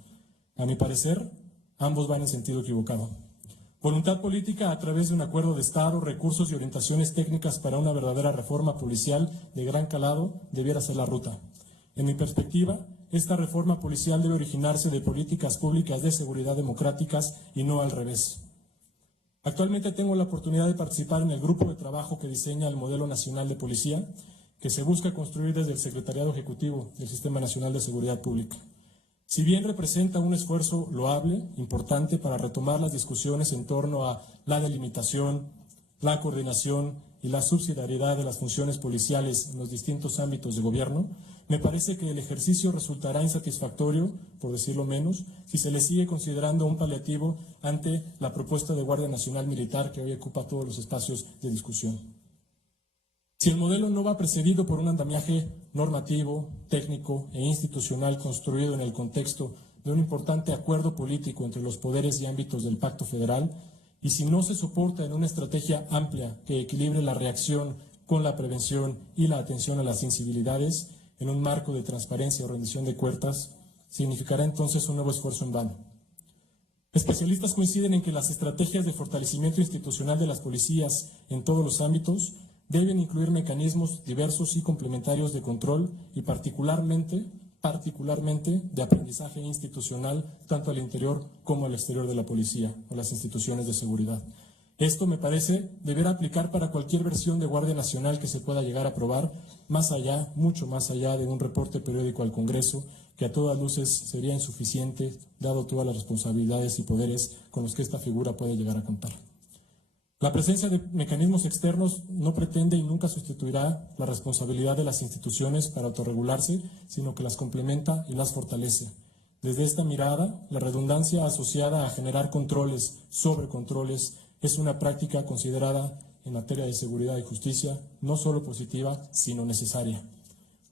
A mi parecer, ambos van en sentido equivocado. Voluntad política a través de un acuerdo de Estado, recursos y orientaciones técnicas para una verdadera reforma policial de gran calado debiera ser la ruta. En mi perspectiva, esta reforma policial debe originarse de políticas públicas de seguridad democráticas y no al revés. Actualmente tengo la oportunidad de participar en el grupo de trabajo que diseña el modelo nacional de policía, que se busca construir desde el Secretariado Ejecutivo del Sistema Nacional de Seguridad Pública. Si bien representa un esfuerzo loable, importante para retomar las discusiones en torno a la delimitación, la coordinación y la subsidiariedad de las funciones policiales en los distintos ámbitos de gobierno, me parece que el ejercicio resultará insatisfactorio, por decirlo menos, si se le sigue considerando un paliativo ante la propuesta de Guardia Nacional Militar que hoy ocupa todos los espacios de discusión. Si el modelo no va precedido por un andamiaje normativo, técnico e institucional construido en el contexto de un importante acuerdo político entre los poderes y ámbitos del Pacto Federal, y si no se soporta en una estrategia amplia que equilibre la reacción con la prevención y la atención a las sensibilidades, en un marco de transparencia o rendición de cuentas, significará entonces un nuevo esfuerzo en vano. Especialistas coinciden en que las estrategias de fortalecimiento institucional de las policías en todos los ámbitos deben incluir mecanismos diversos y complementarios de control y particularmente de aprendizaje institucional tanto al interior como al exterior de la policía o las instituciones de seguridad. Esto, me parece, deberá aplicar para cualquier versión de Guardia Nacional que se pueda llegar a aprobar, más allá, mucho más allá de un reporte periódico al Congreso, que a todas luces sería insuficiente, dado todas las responsabilidades y poderes con los que esta figura puede llegar a contar. La presencia de mecanismos externos no pretende y nunca sustituirá la responsabilidad de las instituciones para autorregularse, sino que las complementa y las fortalece. Desde esta mirada, la redundancia asociada a generar controles sobre controles es una práctica considerada en materia de seguridad y justicia no solo positiva, sino necesaria.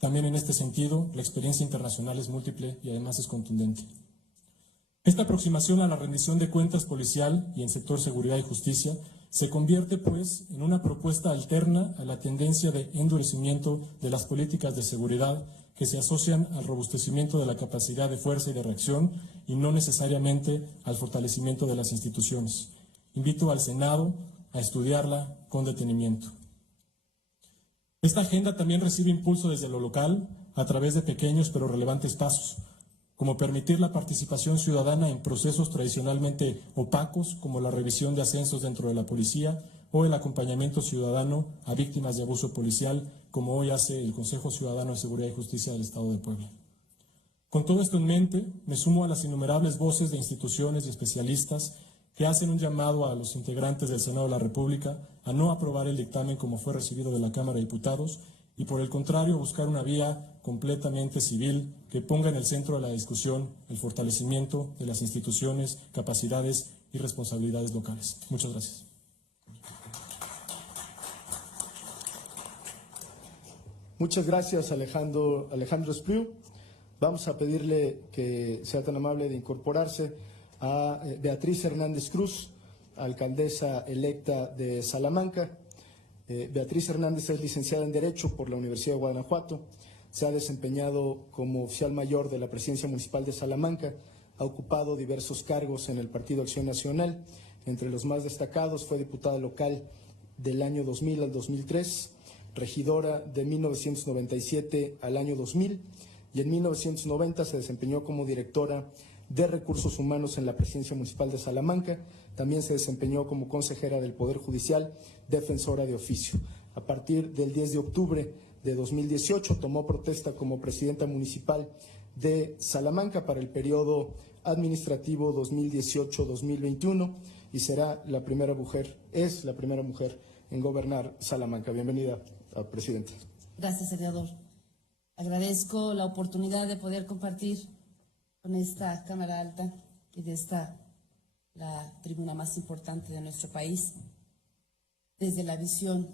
También en este sentido, la experiencia internacional es múltiple y además es contundente. Esta aproximación a la rendición de cuentas policial y en sector seguridad y justicia se convierte, pues, en una propuesta alterna a la tendencia de endurecimiento de las políticas de seguridad que se asocian al robustecimiento de la capacidad de fuerza y de reacción y no necesariamente al fortalecimiento de las instituciones. Invito al Senado a estudiarla con detenimiento. Esta agenda también recibe impulso desde lo local a través de pequeños pero relevantes pasos, como permitir la participación ciudadana en procesos tradicionalmente opacos como la revisión de ascensos dentro de la policía o el acompañamiento ciudadano a víctimas de abuso policial, como hoy hace el Consejo Ciudadano de Seguridad y Justicia del Estado de Puebla. Con todo esto en mente, me sumo a las innumerables voces de instituciones y especialistas que hacen un llamado a los integrantes del Senado de la República a no aprobar el dictamen como fue recibido de la Cámara de Diputados y, por el contrario, buscar una vía completamente civil que ponga en el centro de la discusión el fortalecimiento de las instituciones, capacidades y responsabilidades locales. Muchas gracias. Muchas gracias, Alejandro Espriu. Vamos a pedirle que sea tan amable de incorporarse a Beatriz Hernández Cruz, alcaldesa electa de Salamanca. Beatriz Hernández es licenciada en Derecho por la Universidad de Guanajuato. Se ha desempeñado como oficial mayor de la Presidencia Municipal de Salamanca. Ha ocupado diversos cargos en el Partido Acción Nacional. Entre los más destacados fue diputada local del año 2000 al 2003, regidora de 1997 al año 2000, y en 1990 se desempeñó como directora de Recursos Humanos en la Presidencia Municipal de Salamanca. También se desempeñó como consejera del Poder Judicial, defensora de oficio. A partir del 10 de octubre de 2018 tomó protesta como presidenta municipal de Salamanca para el periodo administrativo 2018-2021 y será la primera mujer, es la primera mujer en gobernar Salamanca. Bienvenida, presidenta. Gracias, senador. Agradezco la oportunidad de poder compartir con esta Cámara Alta y de la tribuna más importante de nuestro país, desde la visión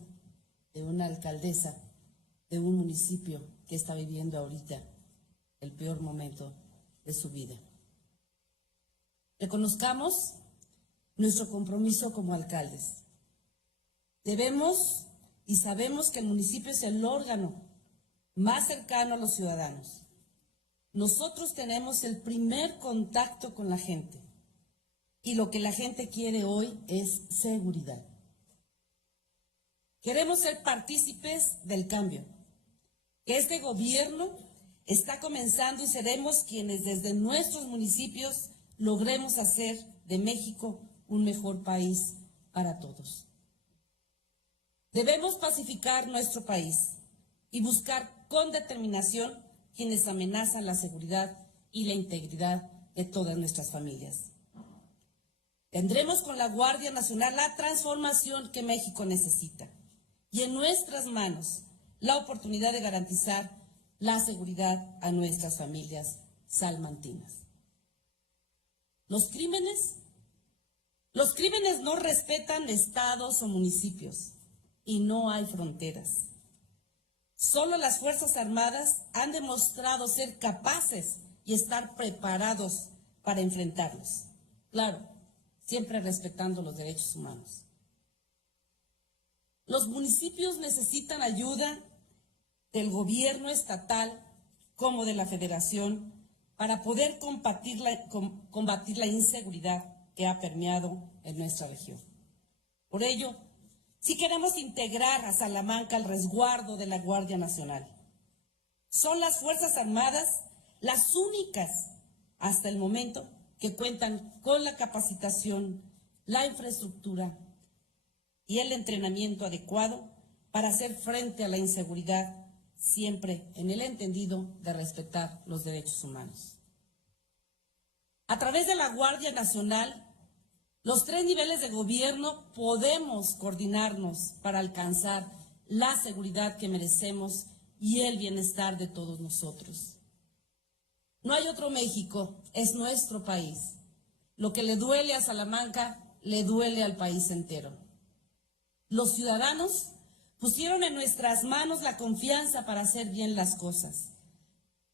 de una alcaldesa de un municipio que está viviendo ahorita el peor momento de su vida. Reconozcamos nuestro compromiso como alcaldes. Debemos y sabemos que el municipio es el órgano más cercano a los ciudadanos. Nosotros tenemos el primer contacto con la gente y lo que la gente quiere hoy es seguridad. Queremos ser partícipes del cambio, que este gobierno está comenzando y seremos quienes desde nuestros municipios logremos hacer de México un mejor país para todos. Debemos pacificar nuestro país y buscar con determinación quienes amenazan la seguridad y la integridad de todas nuestras familias. Tendremos con la Guardia Nacional la transformación que México necesita y en nuestras manos la oportunidad de garantizar la seguridad a nuestras familias salmantinas. Los crímenes no respetan estados o municipios y no hay fronteras. Solo las Fuerzas Armadas han demostrado ser capaces y estar preparados para enfrentarlos. Claro, siempre respetando los derechos humanos. Los municipios necesitan ayuda del gobierno estatal como de la federación para poder combatir la inseguridad que ha permeado en nuestra región. Por ello, si queremos integrar a Salamanca al resguardo de la Guardia Nacional, son las Fuerzas Armadas las únicas hasta el momento que cuentan con la capacitación, la infraestructura y el entrenamiento adecuado para hacer frente a la inseguridad, siempre en el entendido de respetar los derechos humanos. A través de la Guardia Nacional, los 3 niveles de gobierno podemos coordinarnos para alcanzar la seguridad que merecemos y el bienestar de todos nosotros. No hay otro México, es nuestro país. Lo que le duele a Salamanca, le duele al país entero. Los ciudadanos pusieron en nuestras manos la confianza para hacer bien las cosas,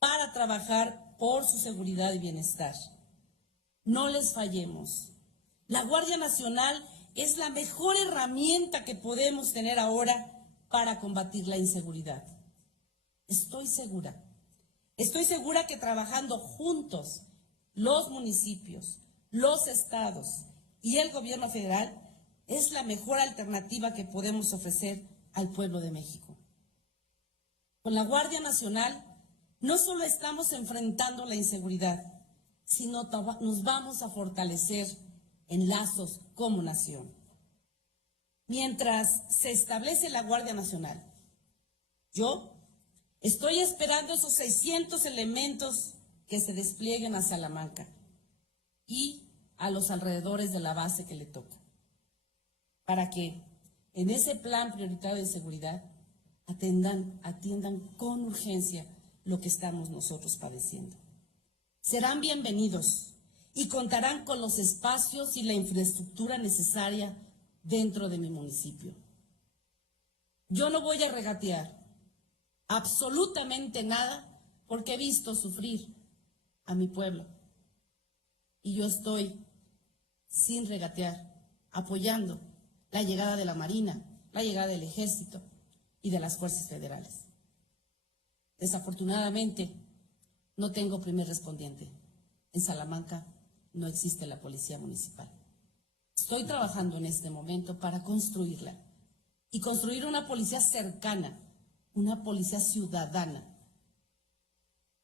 para trabajar por su seguridad y bienestar. No les fallemos. La Guardia Nacional es la mejor herramienta que podemos tener ahora para combatir la inseguridad. Estoy segura que trabajando juntos, los municipios, los estados y el gobierno federal, es la mejor alternativa que podemos ofrecer al pueblo de México. Con la Guardia Nacional no solo estamos enfrentando la inseguridad, sino nos vamos a fortalecer en lazos como nación. mientras se establece la Guardia Nacional. Yo estoy esperando esos 600 elementos que se desplieguen a Salamanca y a los alrededores de la base que le toca, para que en ese plan prioritario de seguridad atiendan con urgencia lo que estamos nosotros padeciendo. Serán bienvenidos y contarán con los espacios y la infraestructura necesaria dentro de mi municipio. Yo no voy a regatear absolutamente nada porque he visto sufrir a mi pueblo. Y yo estoy sin regatear, apoyando la llegada de la Marina, la llegada del Ejército y de las fuerzas federales. Desafortunadamente, no tengo primer respondiente. En Salamanca no existe la policía municipal. Estoy trabajando en este momento para construirla y construir una policía cercana, una policía ciudadana.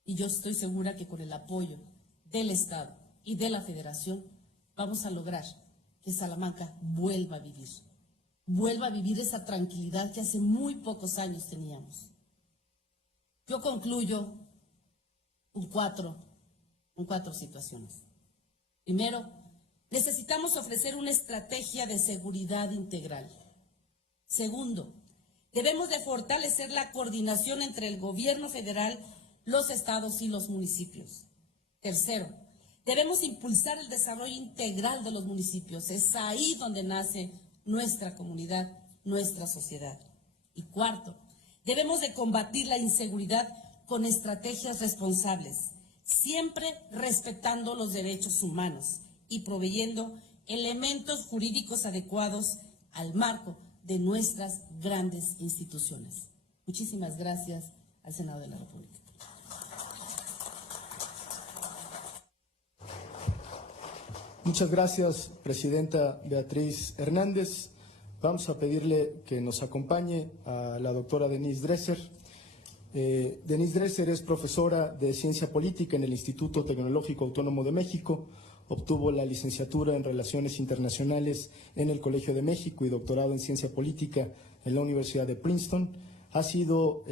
Y yo estoy segura que con el apoyo del Estado y de la Federación vamos a lograr que Salamanca vuelva a vivir esa tranquilidad que hace muy pocos años teníamos. Yo concluyo con cuatro situaciones. Primero, necesitamos ofrecer una estrategia de seguridad integral. Segundo, debemos de fortalecer la coordinación entre el gobierno federal, los estados y los municipios. Tercero, debemos impulsar el desarrollo integral de los municipios. Es ahí donde nace nuestra comunidad, nuestra sociedad. Y cuarto, debemos de combatir la inseguridad con estrategias responsables, siempre respetando los derechos humanos y proveyendo elementos jurídicos adecuados al marco de nuestras grandes instituciones. Muchísimas gracias al Senado de la República. Muchas gracias, Presidenta Beatriz Hernández. Vamos a pedirle que nos acompañe a la doctora Denise Dresser. Denise Dresser es profesora de Ciencia Política en el Instituto Tecnológico Autónomo de México. Obtuvo la licenciatura en Relaciones Internacionales en el Colegio de México y doctorado en Ciencia Política en la Universidad de Princeton. Ha sido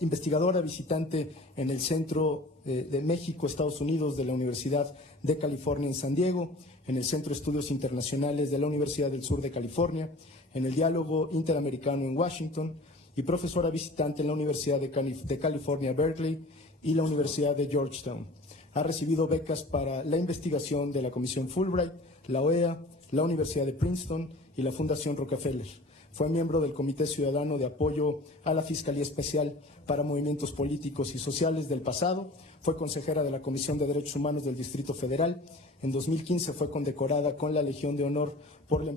investigadora visitante en el Centro de México, Estados Unidos, de la Universidad de California en San Diego, en el Centro de Estudios Internacionales de la Universidad del Sur de California, en el Diálogo Interamericano en Washington, y profesora visitante en la Universidad de California, Berkeley, y la Universidad de Georgetown. Ha recibido becas para la investigación de la Comisión Fulbright, la OEA, la Universidad de Princeton y la Fundación Rockefeller. Fue miembro del Comité Ciudadano de Apoyo a la Fiscalía Especial para Movimientos Políticos y Sociales del pasado. Fue consejera de la Comisión de Derechos Humanos del Distrito Federal. En 2015 fue condecorada con la Legión de Honor por la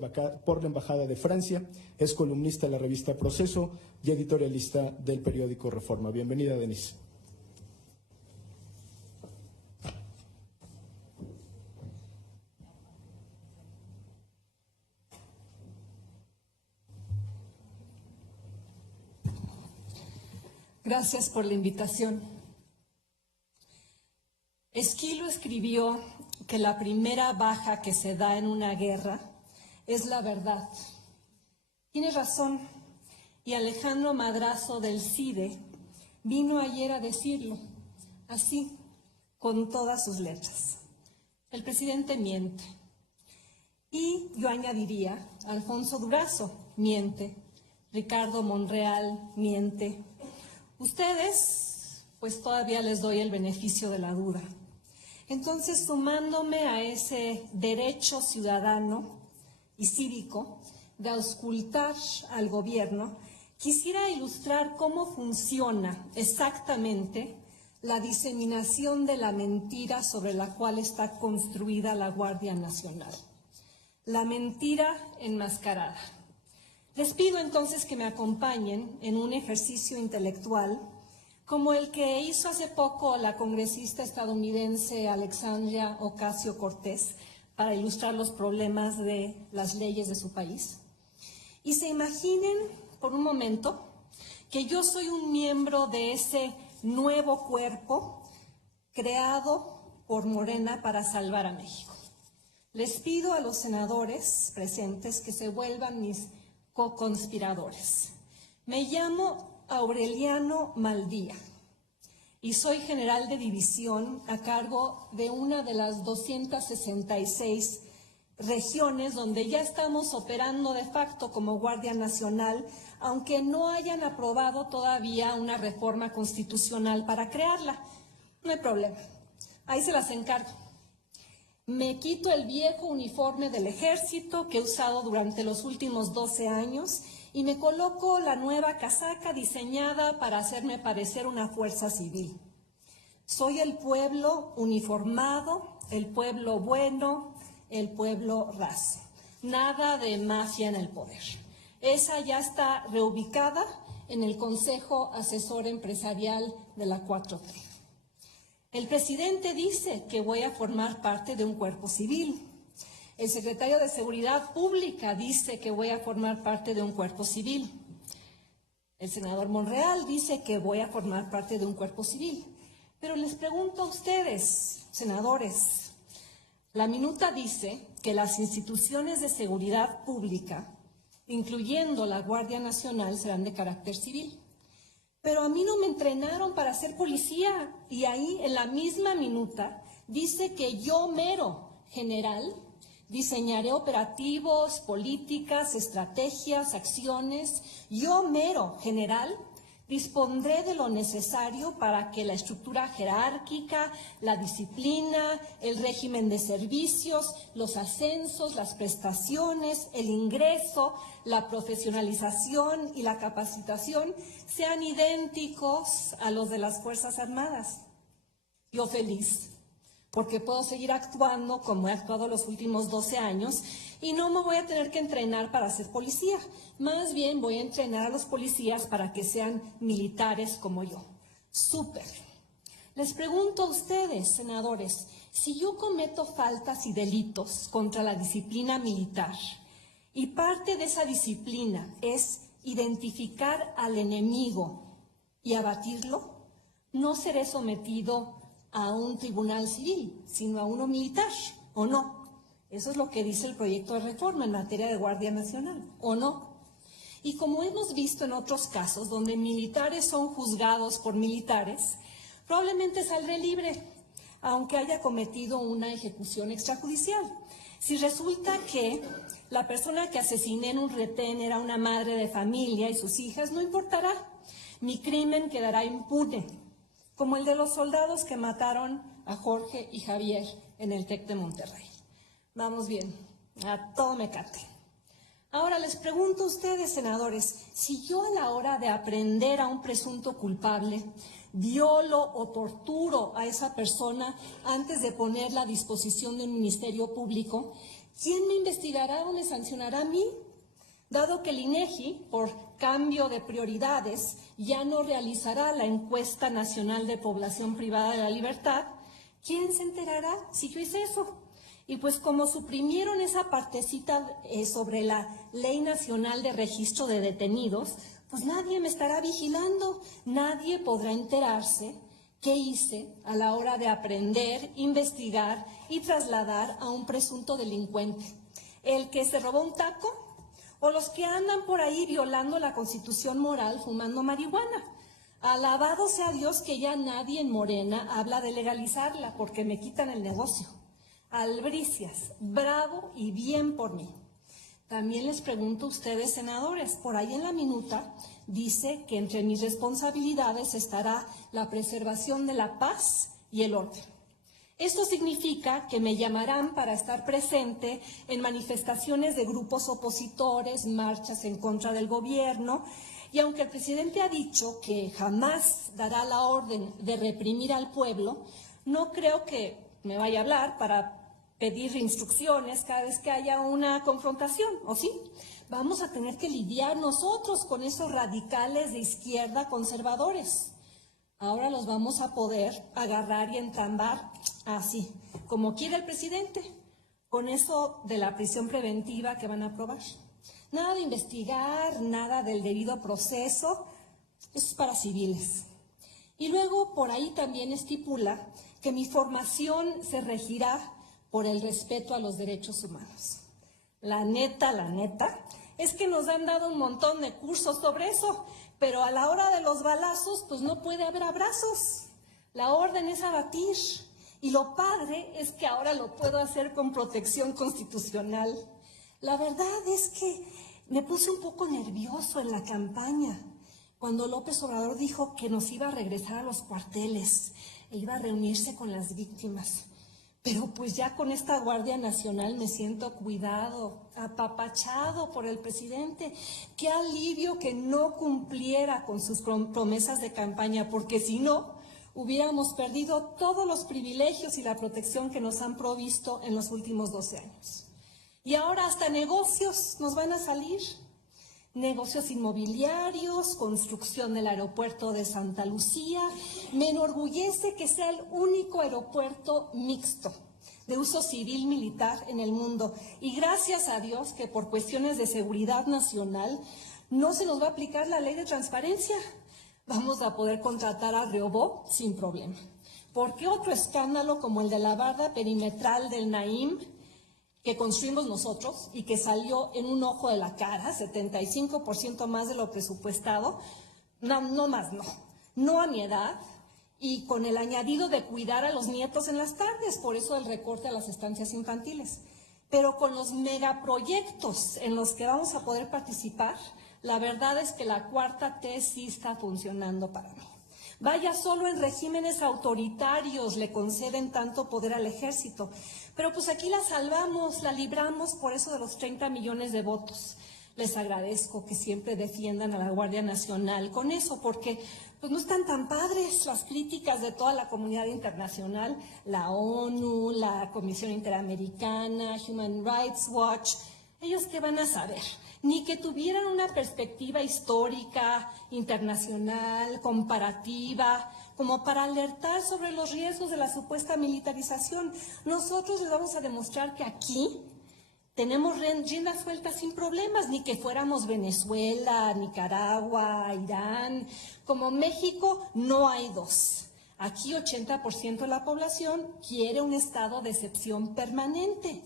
Embajada de Francia. Es columnista de la revista Proceso y editorialista del periódico Reforma. Bienvenida, Denise. Gracias por la invitación. Esquilo escribió que la primera baja que se da en una guerra es la verdad. Tiene razón, y Alejandro Madrazo del CIDE vino ayer a decirlo, así, con todas sus letras. El presidente miente. Y yo añadiría, Alfonso Durazo miente, Ricardo Monreal miente. Ustedes, pues todavía les doy el beneficio de la duda. Entonces, sumándome a ese derecho ciudadano y cívico de auscultar al gobierno, quisiera ilustrar cómo funciona exactamente la diseminación de la mentira sobre la cual está construida la Guardia Nacional. La mentira enmascarada. Les pido entonces que me acompañen en un ejercicio intelectual como el que hizo hace poco la congresista estadounidense Alexandria Ocasio-Cortez para ilustrar los problemas de las leyes de su país. Y se imaginen por un momento que yo soy un miembro de ese nuevo cuerpo creado por Morena para salvar a México. les pido a los senadores presentes que se vuelvan mis co-conspiradores. Me llamo Aureliano Maldía y soy general de división a cargo de una de las 266 regiones donde ya estamos operando de facto como Guardia Nacional, aunque no hayan aprobado todavía una reforma constitucional para crearla. No hay problema, ahí se las encargo. Me quito el viejo uniforme del ejército que he usado durante los últimos 12 años y me coloco la nueva casaca diseñada para hacerme parecer una fuerza civil. Soy el pueblo uniformado, el pueblo bueno, el pueblo raso. Nada de mafia en el poder. Esa ya está reubicada en el Consejo Asesor Empresarial de la 4T. El presidente dice que voy a formar parte de un cuerpo civil. El secretario de Seguridad Pública dice que voy a formar parte de un cuerpo civil. El senador Monreal dice que voy a formar parte de un cuerpo civil. Pero les pregunto a ustedes, senadores, la minuta dice que las instituciones de seguridad pública, incluyendo la Guardia Nacional, serán de carácter civil. Pero a mí no me entrenaron para ser policía y ahí en la misma minuta dice que yo mero general diseñaré operativos, políticas, estrategias, acciones. Yo mero general dispondré de lo necesario para que la estructura jerárquica, la disciplina, el régimen de servicios, los ascensos, las prestaciones, el ingreso, la profesionalización y la capacitación sean idénticos a los de las Fuerzas Armadas. Yo feliz, porque puedo seguir actuando como he actuado los últimos 12 años y no me voy a tener que entrenar para ser policía. Más bien voy a entrenar a los policías para que sean militares como yo. ¡Súper! Les pregunto a ustedes, senadores, si yo cometo faltas y delitos contra la disciplina militar y parte de esa disciplina es identificar al enemigo y abatirlo, no seré sometido a un tribunal civil, sino a uno militar, ¿o no? Eso es lo que dice el proyecto de reforma en materia de Guardia Nacional, ¿o no? Y como hemos visto en otros casos donde militares son juzgados por militares, probablemente saldré libre, aunque haya cometido una ejecución extrajudicial. Si resulta que la persona que asesiné en un retén era una madre de familia y sus hijas, no importará. Mi crimen quedará impune, como el de los soldados que mataron a Jorge y Javier en el TEC de Monterrey. Vamos bien, a todo mecate. Ahora les pregunto a ustedes, senadores, si yo a la hora de aprehender a un presunto culpable, violo o torturo a esa persona antes de ponerla a disposición del Ministerio Público, ¿quién me investigará o me sancionará a mí? Dado que el INEGI, por cambio de prioridades, ya no realizará la encuesta nacional de población privada de la libertad, ¿quién se enterará si yo hice eso? Y pues como suprimieron esa partecita sobre la Ley Nacional de Registro de Detenidos, pues nadie me estará vigilando, nadie podrá enterarse qué hice a la hora de aprehender, investigar y trasladar a un presunto delincuente. ¿El que se robó un taco? ¿O los que andan por ahí violando la Constitución moral fumando marihuana? Alabado sea Dios que ya nadie en Morena habla de legalizarla porque me quitan el negocio. Albricias, bravo y bien por mí. También les pregunto a ustedes, senadores, por ahí en la minuta dice que entre mis responsabilidades estará la preservación de la paz y el orden. Esto significa que me llamarán para estar presente en manifestaciones de grupos opositores, marchas en contra del gobierno, y aunque el presidente ha dicho que jamás dará la orden de reprimir al pueblo, no creo que me vaya a hablar para pedir instrucciones cada vez que haya una confrontación, ¿o sí? Vamos a tener que lidiar nosotros con esos radicales de izquierda conservadores. Ahora los vamos a poder agarrar y entambar así, como quiere el presidente, con eso de la prisión preventiva que van a aprobar. Nada de investigar, nada del debido proceso, eso es para civiles. Y luego por ahí también estipula que mi formación se regirá por el respeto a los derechos humanos. La neta, es que nos han dado un montón de cursos sobre eso, pero a la hora de los balazos, pues no puede haber abrazos. La orden es abatir. Y lo padre es que ahora lo puedo hacer con protección constitucional. La verdad es que me puse un poco nervioso en la campaña, cuando López Obrador dijo que nos iba a regresar a los cuarteles e iba a reunirse con las víctimas. Pero pues ya con esta Guardia Nacional me siento cuidado, apapachado por el presidente. Qué alivio que no cumpliera con sus promesas de campaña, porque si no, hubiéramos perdido todos los privilegios y la protección que nos han provisto en los últimos 12 años. Y ahora hasta negocios nos van a salir. Negocios inmobiliarios, construcción del aeropuerto de Santa Lucía. Me enorgullece que sea el único aeropuerto mixto de uso civil-militar en el mundo. Y gracias a Dios que por cuestiones de seguridad nacional no se nos va a aplicar la ley de transparencia. Vamos a poder contratar a Rehoboth sin problema. Porque otro escándalo como el de la barda perimetral del Naim, que construimos nosotros y que salió en un ojo de la cara, 75% más de lo presupuestado, no a mi edad, y con el añadido de cuidar a los nietos en las tardes, por eso el recorte a las estancias infantiles. Pero con los megaproyectos en los que vamos a poder participar, la verdad es que la cuarta T sí está funcionando para mí. Vaya, solo en regímenes autoritarios le conceden tanto poder al ejército. Pero pues aquí la salvamos, la libramos por eso de los 30 millones de votos. Les agradezco que siempre defiendan a la Guardia Nacional con eso, porque pues no están tan padres las críticas de toda la comunidad internacional, la ONU, la Comisión Interamericana, Human Rights Watch. ¿Ellos qué van a saber? Ni que tuvieran una perspectiva histórica, internacional, comparativa, como para alertar sobre los riesgos de la supuesta militarización. Nosotros les vamos a demostrar que aquí tenemos rienda suelta sin problemas, ni que fuéramos Venezuela, Nicaragua, Irán. Como México no hay dos. Aquí 80% de la población quiere un estado de excepción permanente.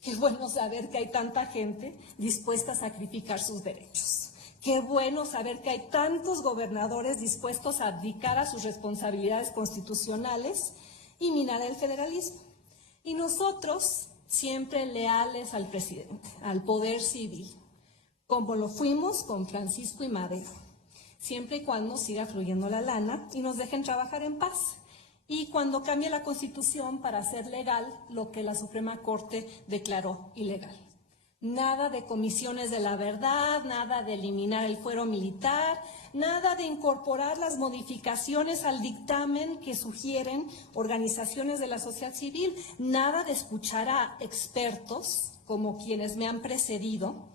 Qué bueno saber que hay tanta gente dispuesta a sacrificar sus derechos. Qué bueno saber que hay tantos gobernadores dispuestos a abdicar a sus responsabilidades constitucionales y minar el federalismo. Y nosotros siempre leales al presidente, al poder civil, como lo fuimos con Francisco y Madero, siempre y cuando siga fluyendo la lana y nos dejen trabajar en paz. Y cuando cambie la Constitución para hacer legal lo que la Suprema Corte declaró ilegal. Nada de comisiones de la verdad, nada de eliminar el fuero militar, nada de incorporar las modificaciones al dictamen que sugieren organizaciones de la sociedad civil, nada de escuchar a expertos como quienes me han precedido,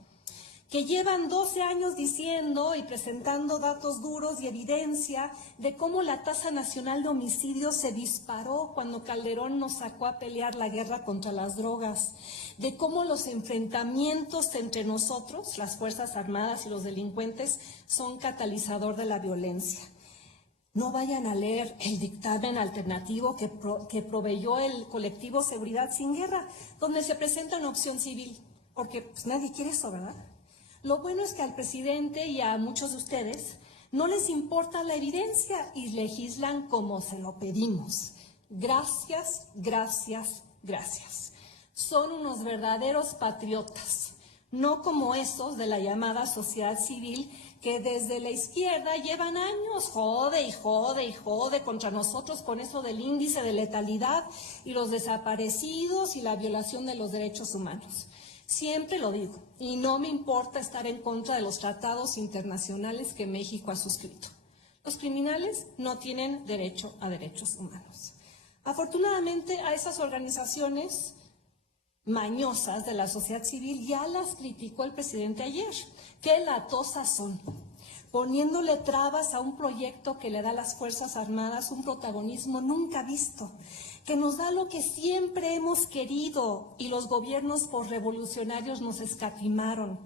que llevan 12 años diciendo y presentando datos duros y evidencia de cómo la tasa nacional de homicidios se disparó cuando Calderón nos sacó a pelear la guerra contra las drogas, de cómo los enfrentamientos entre nosotros, las Fuerzas Armadas y los delincuentes, son catalizador de la violencia. No vayan a leer el dictamen alternativo que proveyó el colectivo Seguridad Sin Guerra, donde se presenta una opción civil, porque pues, nadie quiere eso, ¿verdad? Lo bueno es que al presidente y a muchos de ustedes no les importa la evidencia y legislan como se lo pedimos. Gracias, gracias, gracias. Son unos verdaderos patriotas, no como esos de la llamada sociedad civil que desde la izquierda llevan años jode y jode y jode contra nosotros con eso del índice de letalidad y los desaparecidos y la violación de los derechos humanos. Siempre lo digo, y no me importa estar en contra de los tratados internacionales que México ha suscrito. Los criminales no tienen derecho a derechos humanos. Afortunadamente, a esas organizaciones mañosas de la sociedad civil ya las criticó el presidente ayer. Qué latosas son, poniéndole trabas a un proyecto que le da a las Fuerzas Armadas un protagonismo nunca visto, que nos da lo que siempre hemos querido y los gobiernos posrevolucionarios nos escatimaron.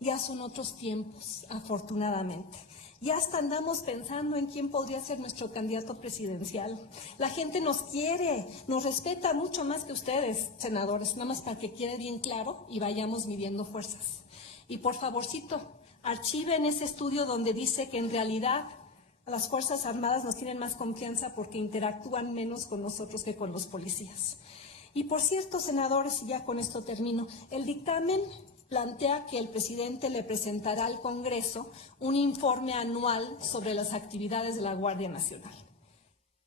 Ya son otros tiempos, afortunadamente. Ya hasta andamos pensando en quién podría ser nuestro candidato presidencial. La gente nos quiere, nos respeta mucho más que ustedes, senadores, nada más para que quede bien claro y vayamos midiendo fuerzas. Y por favorcito, archiven ese estudio donde dice que en realidad a las Fuerzas Armadas nos tienen más confianza porque interactúan menos con nosotros que con los policías. Y por cierto, senadores, y ya con esto termino, el dictamen plantea que el presidente le presentará al Congreso un informe anual sobre las actividades de la Guardia Nacional.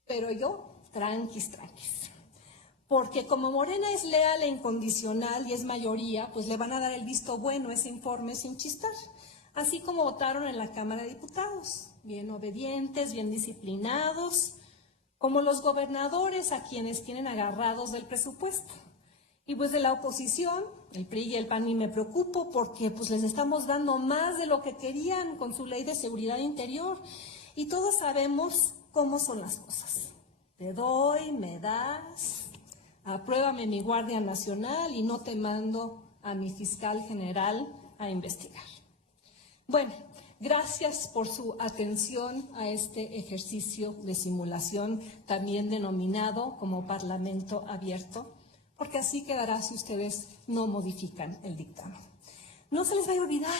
Pero yo, tranquis, porque como Morena es leal e incondicional y es mayoría, pues le van a dar el visto bueno a ese informe sin chistar, así como votaron en la Cámara de Diputados, bien obedientes, bien disciplinados, como los gobernadores a quienes tienen agarrados del presupuesto. Y pues de la oposición, el PRI y el PAN, ni me preocupo porque pues les estamos dando más de lo que querían con su ley de seguridad interior. Y todos sabemos cómo son las cosas. Te doy, me das, apruébame mi Guardia Nacional y no te mando a mi fiscal general a investigar. Bueno, gracias por su atención a este ejercicio de simulación, también denominado como Parlamento Abierto, porque así quedará si ustedes no modifican el dictamen. No se les vaya a olvidar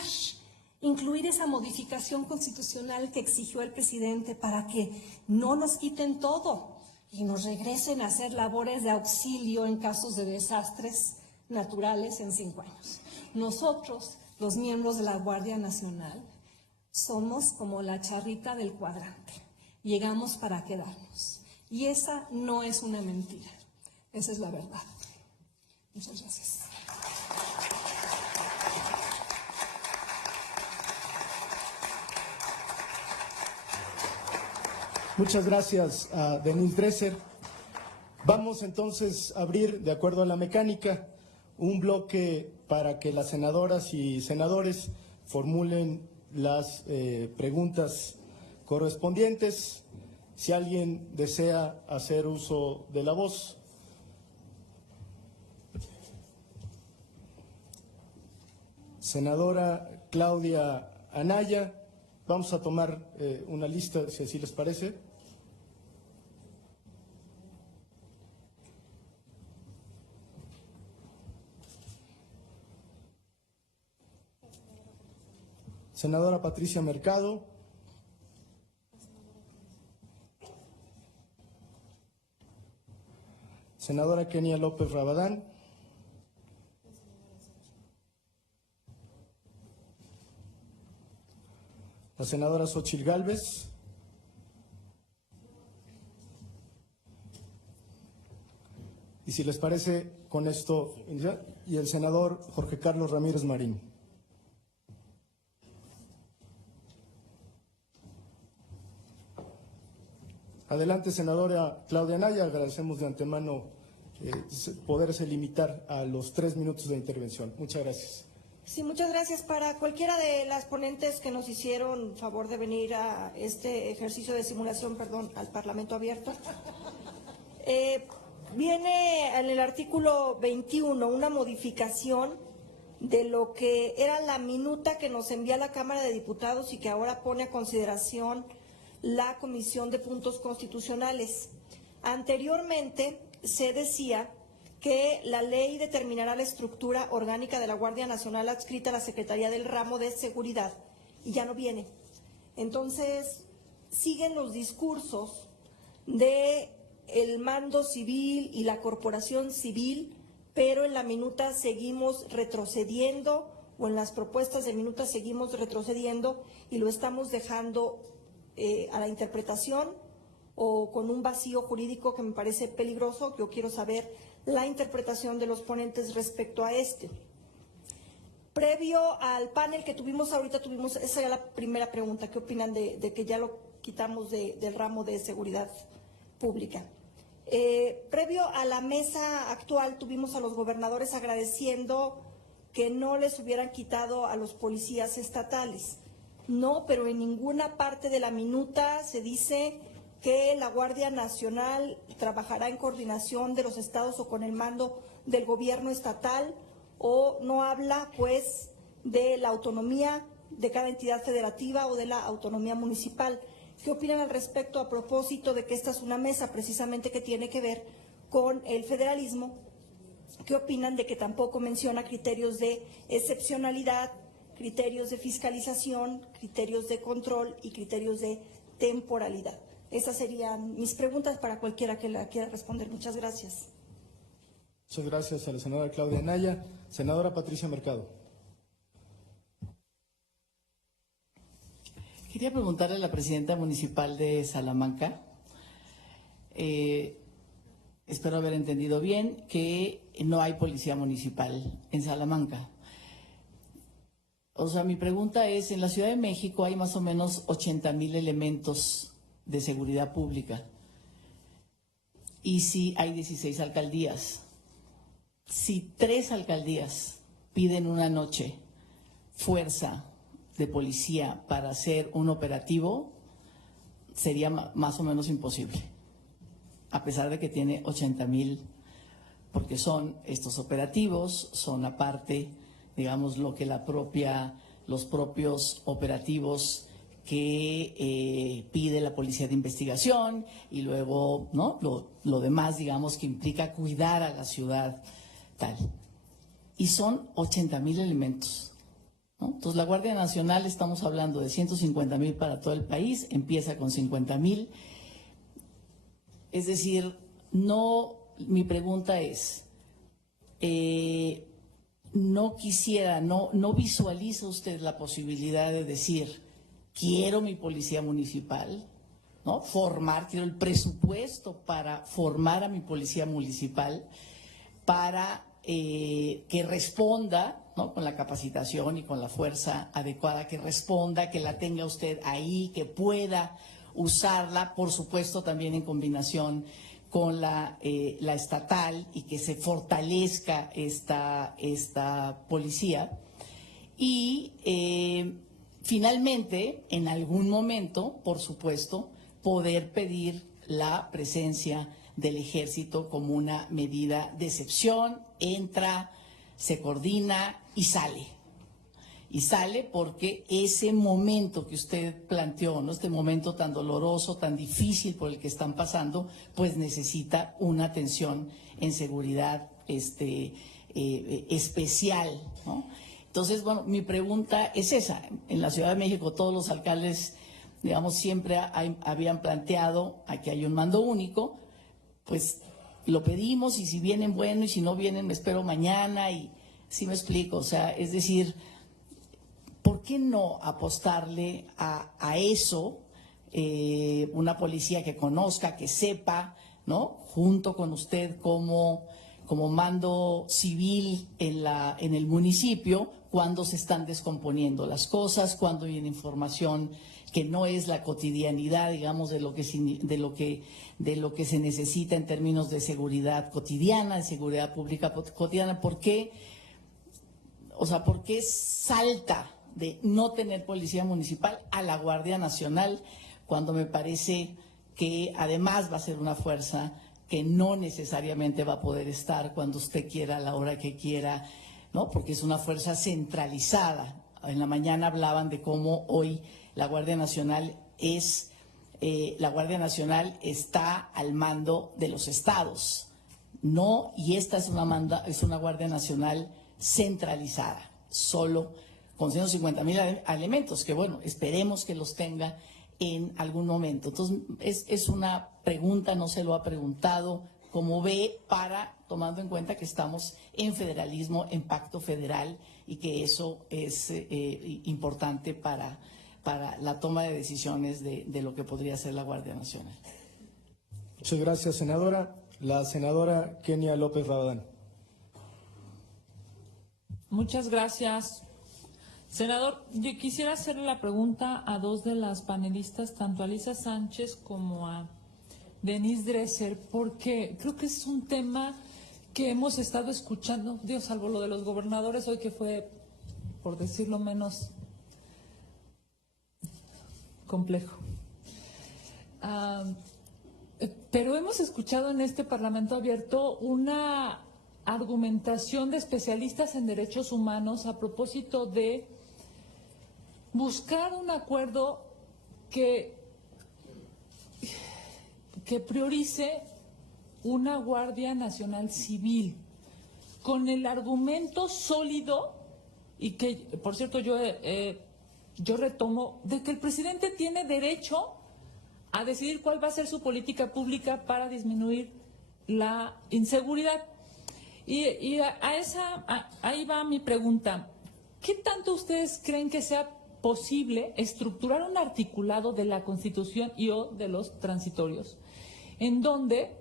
incluir esa modificación constitucional que exigió el presidente para que no nos quiten todo y nos regresen a hacer labores de auxilio en casos de desastres naturales en 5 años. Nosotros, los miembros de la Guardia Nacional, somos como la charrita del cuadrante. Llegamos para quedarnos. Y esa no es una mentira. Esa es la verdad. Muchas gracias. Muchas gracias a Denise Dresser. Vamos entonces a abrir, de acuerdo a la mecánica, un bloque para que las senadoras y senadores formulen las preguntas correspondientes. Si alguien desea hacer uso de la voz. Senadora Claudia Anaya, vamos a tomar una lista, si así les parece. Senadora Patricia Mercado. Senadora Kenia López Rabadán. La senadora Xóchitl Gálvez. Y si les parece, con esto, y el senador Jorge Carlos Ramírez Marín. Adelante, senadora Claudia Anaya. Agradecemos de antemano poderse limitar a los 3 minutos de intervención. Muchas gracias. Sí, muchas gracias. Para cualquiera de las ponentes que nos hicieron favor de venir a este ejercicio de simulación, al Parlamento Abierto, viene en el artículo 21 una modificación de lo que era la minuta que nos envía la Cámara de Diputados y que ahora pone a consideración la Comisión de Puntos Constitucionales. Anteriormente se decía que la ley determinará la estructura orgánica de la Guardia Nacional adscrita a la Secretaría del Ramo de Seguridad, y ya no viene. Entonces, siguen los discursos de el mando civil y la corporación civil, pero en la minuta seguimos retrocediendo, o en las propuestas de minuta seguimos retrocediendo y lo estamos dejando a la interpretación o con un vacío jurídico que me parece peligroso. Yo quiero saber la interpretación de los ponentes respecto a este. Previo al panel que tuvimos ahorita, esa era la primera pregunta, ¿qué opinan de que ya lo quitamos del ramo de seguridad pública? Previo a la mesa actual tuvimos a los gobernadores agradeciendo que no les hubieran quitado a los policías estatales. No, pero en ninguna parte de la minuta se dice que la Guardia Nacional trabajará en coordinación de los estados o con el mando del gobierno estatal, o no habla pues de la autonomía de cada entidad federativa o de la autonomía municipal. ¿Qué opinan al respecto a propósito de que esta es una mesa precisamente que tiene que ver con el federalismo? ¿Qué opinan de que tampoco menciona criterios de excepcionalidad, criterios de fiscalización, criterios de control y criterios de temporalidad? Esas serían mis preguntas para cualquiera que la quiera responder. Muchas gracias. Muchas gracias a la senadora Claudia Anaya. Senadora Patricia Mercado. Quería preguntarle a la presidenta municipal de Salamanca, espero haber entendido bien, que no hay policía municipal en Salamanca. O sea, mi pregunta es, en la Ciudad de México hay más o menos 80,000 elementos de seguridad pública y si hay 16 alcaldías. Si 3 alcaldías piden una noche fuerza de policía para hacer un operativo, sería más o menos imposible, a pesar de que tiene 80,000, porque son estos operativos, son aparte, digamos, lo que los propios operativos que pide la Policía de Investigación y luego, ¿no?, lo demás, digamos, que implica cuidar a la ciudad tal. Y son 80,000 elementos, ¿no? Entonces, la Guardia Nacional, estamos hablando de 150,000 para todo el país, empieza con 50,000. Es decir, mi pregunta es, no visualiza usted la posibilidad de decir, quiero mi policía municipal, ¿no? Quiero el presupuesto para formar a mi policía municipal para que responda, ¿no?, con la capacitación y con la fuerza adecuada, que responda, que la tenga usted ahí, que pueda usarla, por supuesto también en combinación con la estatal, y que se fortalezca esta policía. Y finalmente, en algún momento, por supuesto, poder pedir la presencia del ejército como una medida de excepción. Entra, se coordina y sale. Y sale porque ese momento que usted planteó, ¿no?, este momento tan doloroso, tan difícil por el que están pasando, pues necesita una atención en seguridad especial, ¿no? Entonces, bueno, mi pregunta es esa. En la Ciudad de México todos los alcaldes, digamos, siempre habían planteado, aquí hay un mando único, pues lo pedimos, y si vienen, bueno, y si no vienen, me espero mañana, y sí me explico. O sea, es decir, ¿por qué no apostarle a eso? Una policía que conozca, que sepa, ¿no?, junto con usted como mando civil en el municipio, cuando se están descomponiendo las cosas, cuando viene información que no es la cotidianidad, digamos, de lo que se necesita en términos de seguridad cotidiana, de seguridad pública cotidiana. ¿Por qué salta de no tener policía municipal a la Guardia Nacional, cuando me parece que además va a ser una fuerza que no necesariamente va a poder estar cuando usted quiera, a la hora que quiera, ¿no?, porque es una fuerza centralizada? En la mañana hablaban de cómo hoy la Guardia Nacional está al mando de los estados, ¿no? Y esta es una Guardia Nacional centralizada, solo con 150,000 elementos, que bueno, esperemos que los tenga en algún momento. Entonces, es una pregunta, no se lo ha preguntado, como ve, tomando en cuenta que estamos en federalismo, en pacto federal, y que eso es importante para la toma de decisiones de lo que podría ser la Guardia Nacional. Muchas gracias, senadora. La senadora Kenia López Rabadán. Muchas gracias. Senador, yo quisiera hacerle la pregunta a dos de las panelistas, tanto a Lisa Sánchez como a Denise Dresser, porque creo que es un tema que hemos estado escuchando, Dios, salvo lo de los gobernadores hoy, que fue, por decirlo menos, complejo. Pero hemos escuchado en este Parlamento abierto una argumentación de especialistas en derechos humanos a propósito de buscar un acuerdo que priorice una Guardia Nacional Civil, con el argumento sólido, y que, por cierto, yo retomo, de que el presidente tiene derecho a decidir cuál va a ser su política pública para disminuir la inseguridad. Y ahí va mi pregunta. ¿Qué tanto ustedes creen que sea posible estructurar un articulado de la Constitución y o de los transitorios en donde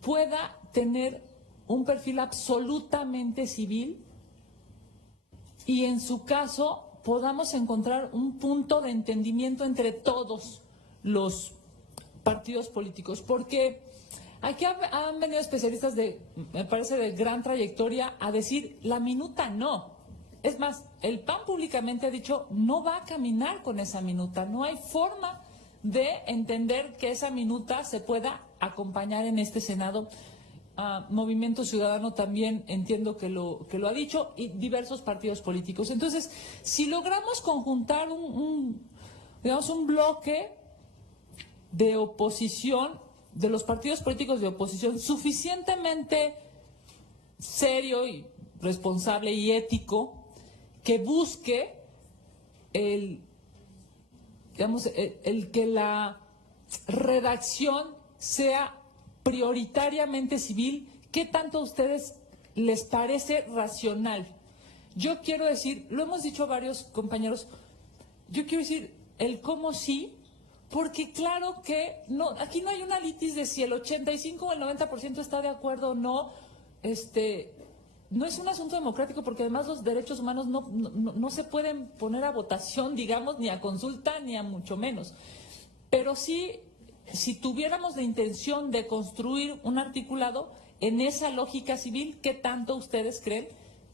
pueda tener un perfil absolutamente civil y en su caso podamos encontrar un punto de entendimiento entre todos los partidos políticos? Porque aquí han venido especialistas me parece, de gran trayectoria a decir la minuta no. Es más, el PAN públicamente ha dicho no va a caminar con esa minuta, no hay forma de entender que esa minuta se pueda acompañar en este Senado. Movimiento Ciudadano también entiendo que lo ha dicho, y diversos partidos políticos. Entonces, si logramos conjuntar digamos, un bloque de oposición, de los partidos políticos de oposición, suficientemente serio y responsable y ético, que busque el que la redacción sea prioritariamente civil, ¿qué tanto a ustedes les parece racional? Yo quiero decir, lo hemos dicho varios compañeros, yo quiero decir el cómo sí, porque claro que no, aquí no hay una litis de si el 85 o el 90% está de acuerdo o no. No es un asunto democrático, porque además los derechos humanos no se pueden poner a votación, digamos, ni a consulta, ni a mucho menos. Pero sí, si tuviéramos la intención de construir un articulado en esa lógica civil, ¿qué tanto ustedes creen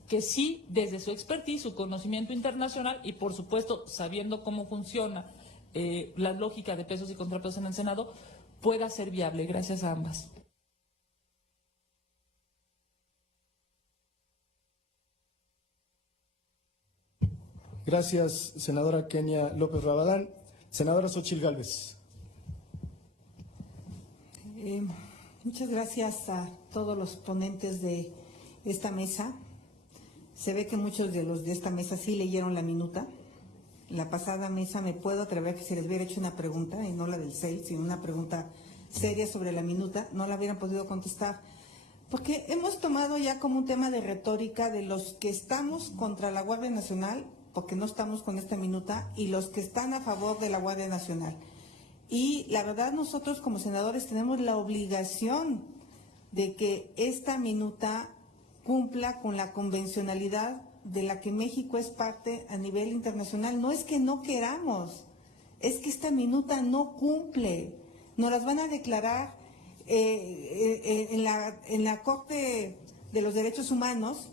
que sí, desde su expertise, su conocimiento internacional y, por supuesto, sabiendo cómo funciona la lógica de pesos y contrapesos en el Senado, pueda ser viable? Gracias a ambas. Gracias, senadora Kenia López Rabadán. Senadora Xóchitl Gálvez. Muchas gracias a todos los ponentes de esta mesa. Se ve que muchos de los de esta mesa sí leyeron la minuta. La pasada mesa me puedo atrever que si les hubiera hecho una pregunta, y no la del 6, sino una pregunta seria sobre la minuta, no la hubieran podido contestar. Porque hemos tomado ya como un tema de retórica de los que estamos contra la Guardia Nacional, porque no estamos con esta minuta, y los que están a favor de la Guardia Nacional. Y la verdad, nosotros como senadores tenemos la obligación de que esta minuta cumpla con la convencionalidad de la que México es parte a nivel internacional. No es que no queramos, es que esta minuta no cumple. Nos las van a declarar en la Corte de los Derechos Humanos,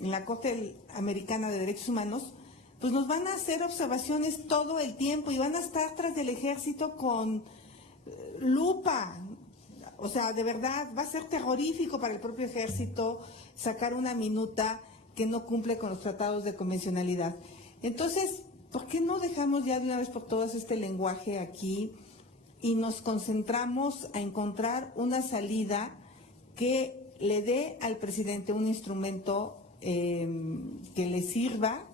en la Corte Americana de Derechos Humanos, pues nos van a hacer observaciones todo el tiempo y van a estar tras del ejército con lupa. O sea, de verdad, va a ser terrorífico para el propio ejército sacar una minuta que no cumple con los tratados de convencionalidad. Entonces, ¿por qué no dejamos ya de una vez por todas este lenguaje aquí y nos concentramos a encontrar una salida que le dé al presidente un instrumento que le sirva?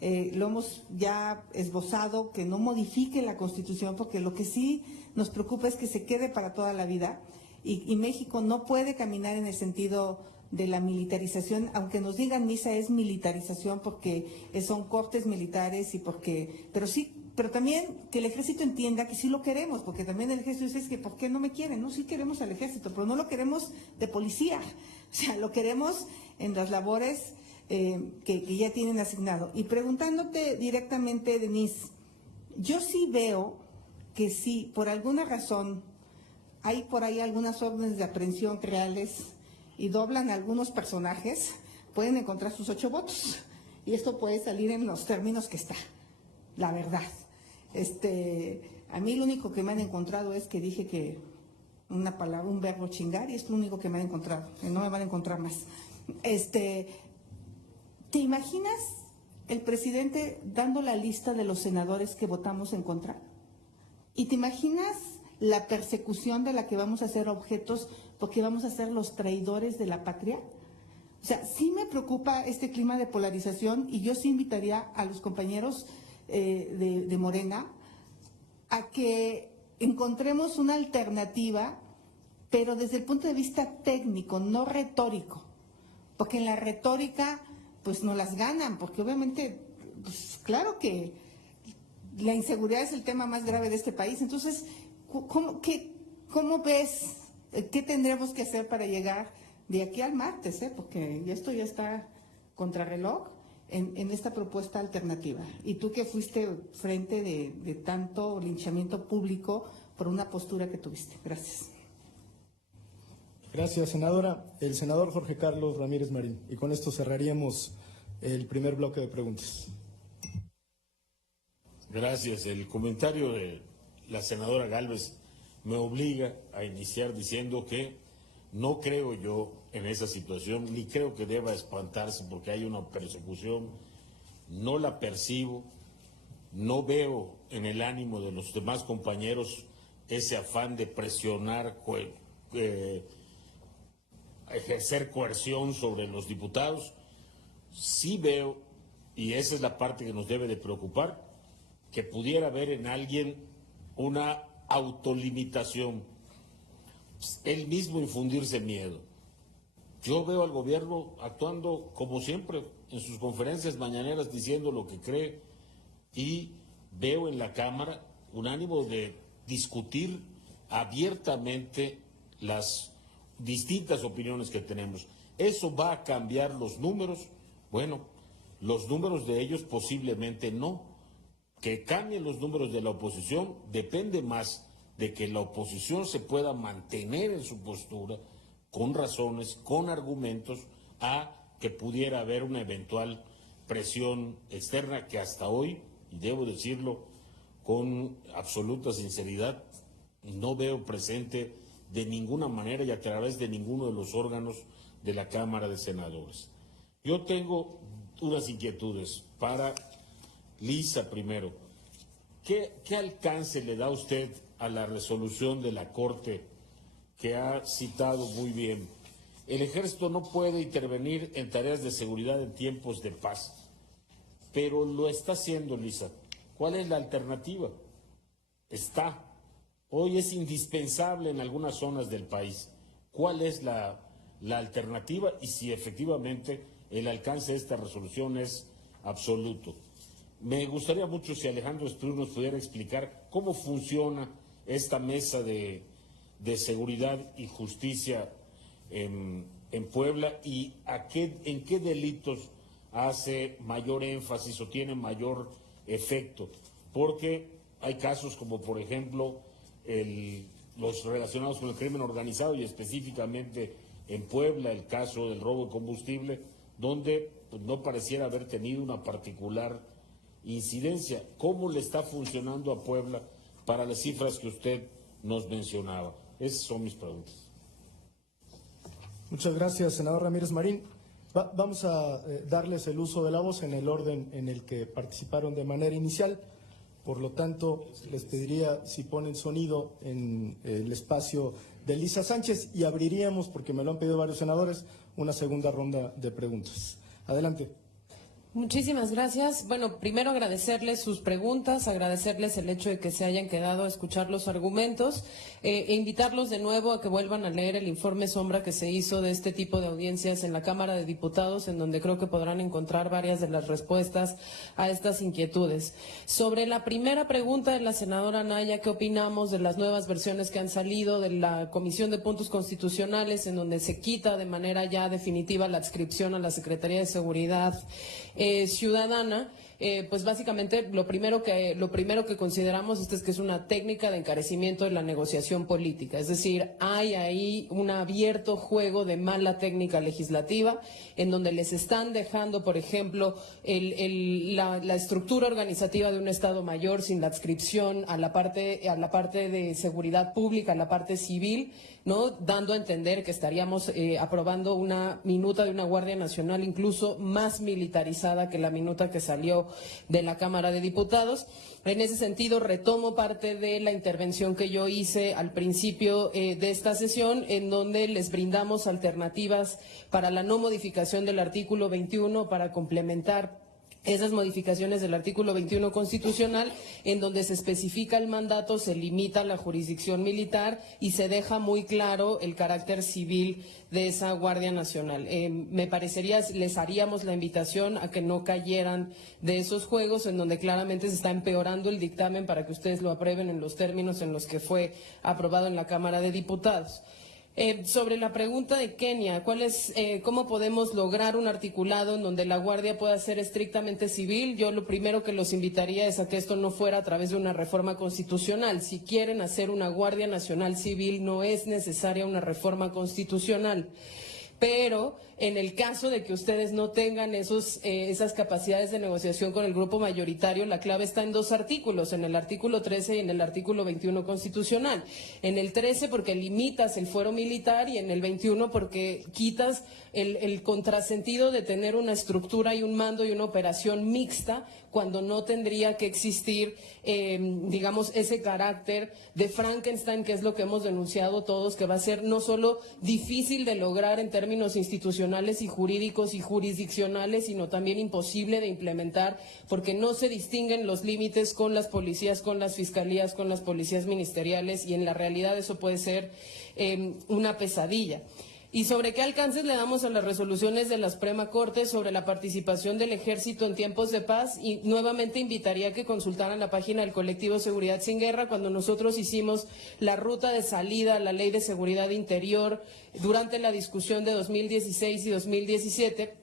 Lo hemos ya esbozado, que no modifique la Constitución, porque lo que sí nos preocupa es que se quede para toda la vida, y México no puede caminar en el sentido de la militarización, aunque nos digan misa es militarización porque son cortes militares y pero también que el ejército entienda que sí lo queremos, porque también el ejército dice, es que ¿por qué no me quieren? No, sí queremos al ejército, pero no lo queremos de policía, o sea, lo queremos en las labores que ya tienen asignado. Y preguntándote directamente, Denise, yo sí veo que si por alguna razón hay por ahí algunas órdenes de aprehensión reales y doblan a algunos personajes, pueden encontrar sus 8 votos. Y esto puede salir en los términos que está, la verdad. A mí lo único que me han encontrado es que dije que una palabra, un verbo chingar, y es lo único que me han encontrado, que no me van a encontrar más. ¿Te imaginas el presidente dando la lista de los senadores que votamos en contra? ¿Y te imaginas la persecución de la que vamos a ser objetos porque vamos a ser los traidores de la patria? O sea, sí me preocupa este clima de polarización y yo sí invitaría a los compañeros de Morena a que encontremos una alternativa, pero desde el punto de vista técnico, no retórico, porque en la retórica pues no las ganan, porque obviamente, pues, claro que la inseguridad es el tema más grave de este país. Entonces, ¿cómo ves? ¿Qué tendremos que hacer para llegar de aquí al martes? Porque esto ya está contrarreloj en esta propuesta alternativa. Y tú que fuiste frente de tanto linchamiento público por una postura que tuviste. Gracias. Gracias, senadora. El senador Jorge Carlos Ramírez Marín. Y con esto cerraríamos el primer bloque de preguntas. Gracias. El comentario de la senadora Gálvez me obliga a iniciar diciendo que no creo yo en esa situación, ni creo que deba espantarse porque hay una persecución. No la percibo, no veo en el ánimo de los demás compañeros ese afán de presionar, ejercer coerción sobre los diputados. Sí veo, y esa es la parte que nos debe de preocupar, que pudiera haber en alguien una autolimitación, él mismo infundirse miedo. Yo veo al gobierno actuando como siempre en sus conferencias mañaneras diciendo lo que cree, y veo en la Cámara un ánimo de discutir abiertamente las distintas opiniones que tenemos. ¿Eso va a cambiar los números? Bueno, los números de ellos posiblemente no. Que cambien los números de la oposición depende más de que la oposición se pueda mantener en su postura con razones, con argumentos, a que pudiera haber una eventual presión externa que hasta hoy, y debo decirlo con absoluta sinceridad, no veo presente de ninguna manera y a través de ninguno de los órganos de la Cámara de Senadores. Yo tengo unas inquietudes para Lisa primero. ¿Qué alcance le da usted a la resolución de la Corte que ha citado muy bien? El Ejército no puede intervenir en tareas de seguridad en tiempos de paz, pero lo está haciendo, Lisa. ¿Cuál es la alternativa? Hoy es indispensable en algunas zonas del país. ¿Cuál es la alternativa? Y si efectivamente el alcance de esta resolución es absoluto. Me gustaría mucho si Alejandro Espíritu nos pudiera explicar cómo funciona esta mesa de seguridad y justicia en Puebla y en qué delitos hace mayor énfasis o tiene mayor efecto. Porque hay casos como, por ejemplo, los relacionados con el crimen organizado y específicamente en Puebla el caso del robo de combustible, donde pues, no pareciera haber tenido una particular incidencia. ¿Cómo le está funcionando a Puebla para las cifras que usted nos mencionaba? Esas son mis preguntas. Muchas gracias, senador Ramírez Marín. Vamos a darles el uso de la voz en el orden en el que participaron de manera inicial. Por lo tanto, les pediría si ponen sonido en el espacio de Lisa Sánchez y abriríamos, porque me lo han pedido varios senadores, una segunda ronda de preguntas. Adelante. Muchísimas gracias. Bueno, primero agradecerles sus preguntas, agradecerles el hecho de que se hayan quedado a escuchar los argumentos e invitarlos de nuevo a que vuelvan a leer el informe sombra que se hizo de este tipo de audiencias en la Cámara de Diputados, en donde creo que podrán encontrar varias de las respuestas a estas inquietudes. Sobre la primera pregunta de la senadora Anaya, ¿qué opinamos de las nuevas versiones que han salido de la Comisión de Puntos Constitucionales, en donde se quita de manera ya definitiva la adscripción a la Secretaría de Seguridad Ciudadana? Pues básicamente lo primero que consideramos es que es una técnica de encarecimiento de la negociación política, es decir, hay ahí un abierto juego de mala técnica legislativa en donde les están dejando, por ejemplo, la estructura organizativa de un Estado Mayor sin la adscripción a la parte de seguridad pública, a la parte civil, ¿no? Dando a entender que estaríamos aprobando una minuta de una Guardia Nacional incluso más militarizada actualizada que la minuta que salió de la Cámara de Diputados. En ese sentido, retomo parte de la intervención que yo hice al principio de esta sesión, en donde les brindamos alternativas para la no modificación del artículo 21 para complementar esas modificaciones del artículo 21 constitucional, en donde se especifica el mandato, se limita la jurisdicción militar y se deja muy claro el carácter civil de esa Guardia Nacional. Me parecería, les haríamos la invitación a que no cayeran de esos juegos, en donde claramente se está empeorando el dictamen para que ustedes lo aprueben en los términos en los que fue aprobado en la Cámara de Diputados. Sobre la pregunta de Kenia, ¿cómo podemos lograr un articulado en donde la Guardia pueda ser estrictamente civil? Yo lo primero que los invitaría es a que esto no fuera a través de una reforma constitucional. Si quieren hacer una Guardia Nacional civil, no es necesaria una reforma constitucional. Pero en el caso de que ustedes no tengan esas capacidades de negociación con el grupo mayoritario, la clave está en dos artículos, en el artículo 13 y en el artículo 21 constitucional. En el 13 porque limitas el fuero militar y en el 21 porque quitas el contrasentido de tener una estructura y un mando y una operación mixta cuando no tendría que existir, digamos, ese carácter de Frankenstein, que es lo que hemos denunciado todos, que va a ser no solo difícil de lograr en términos institucionales y jurídicos y jurisdiccionales, sino también imposible de implementar, porque no se distinguen los límites con las policías, con las fiscalías, con las policías ministeriales, y en la realidad eso puede ser una pesadilla. ¿Y sobre qué alcances le damos a las resoluciones de la Suprema Corte sobre la participación del Ejército en tiempos de paz? Y nuevamente invitaría a que consultaran la página del colectivo Seguridad Sin Guerra. Cuando nosotros hicimos la ruta de salida a la Ley de Seguridad Interior durante la discusión de 2016 y 2017,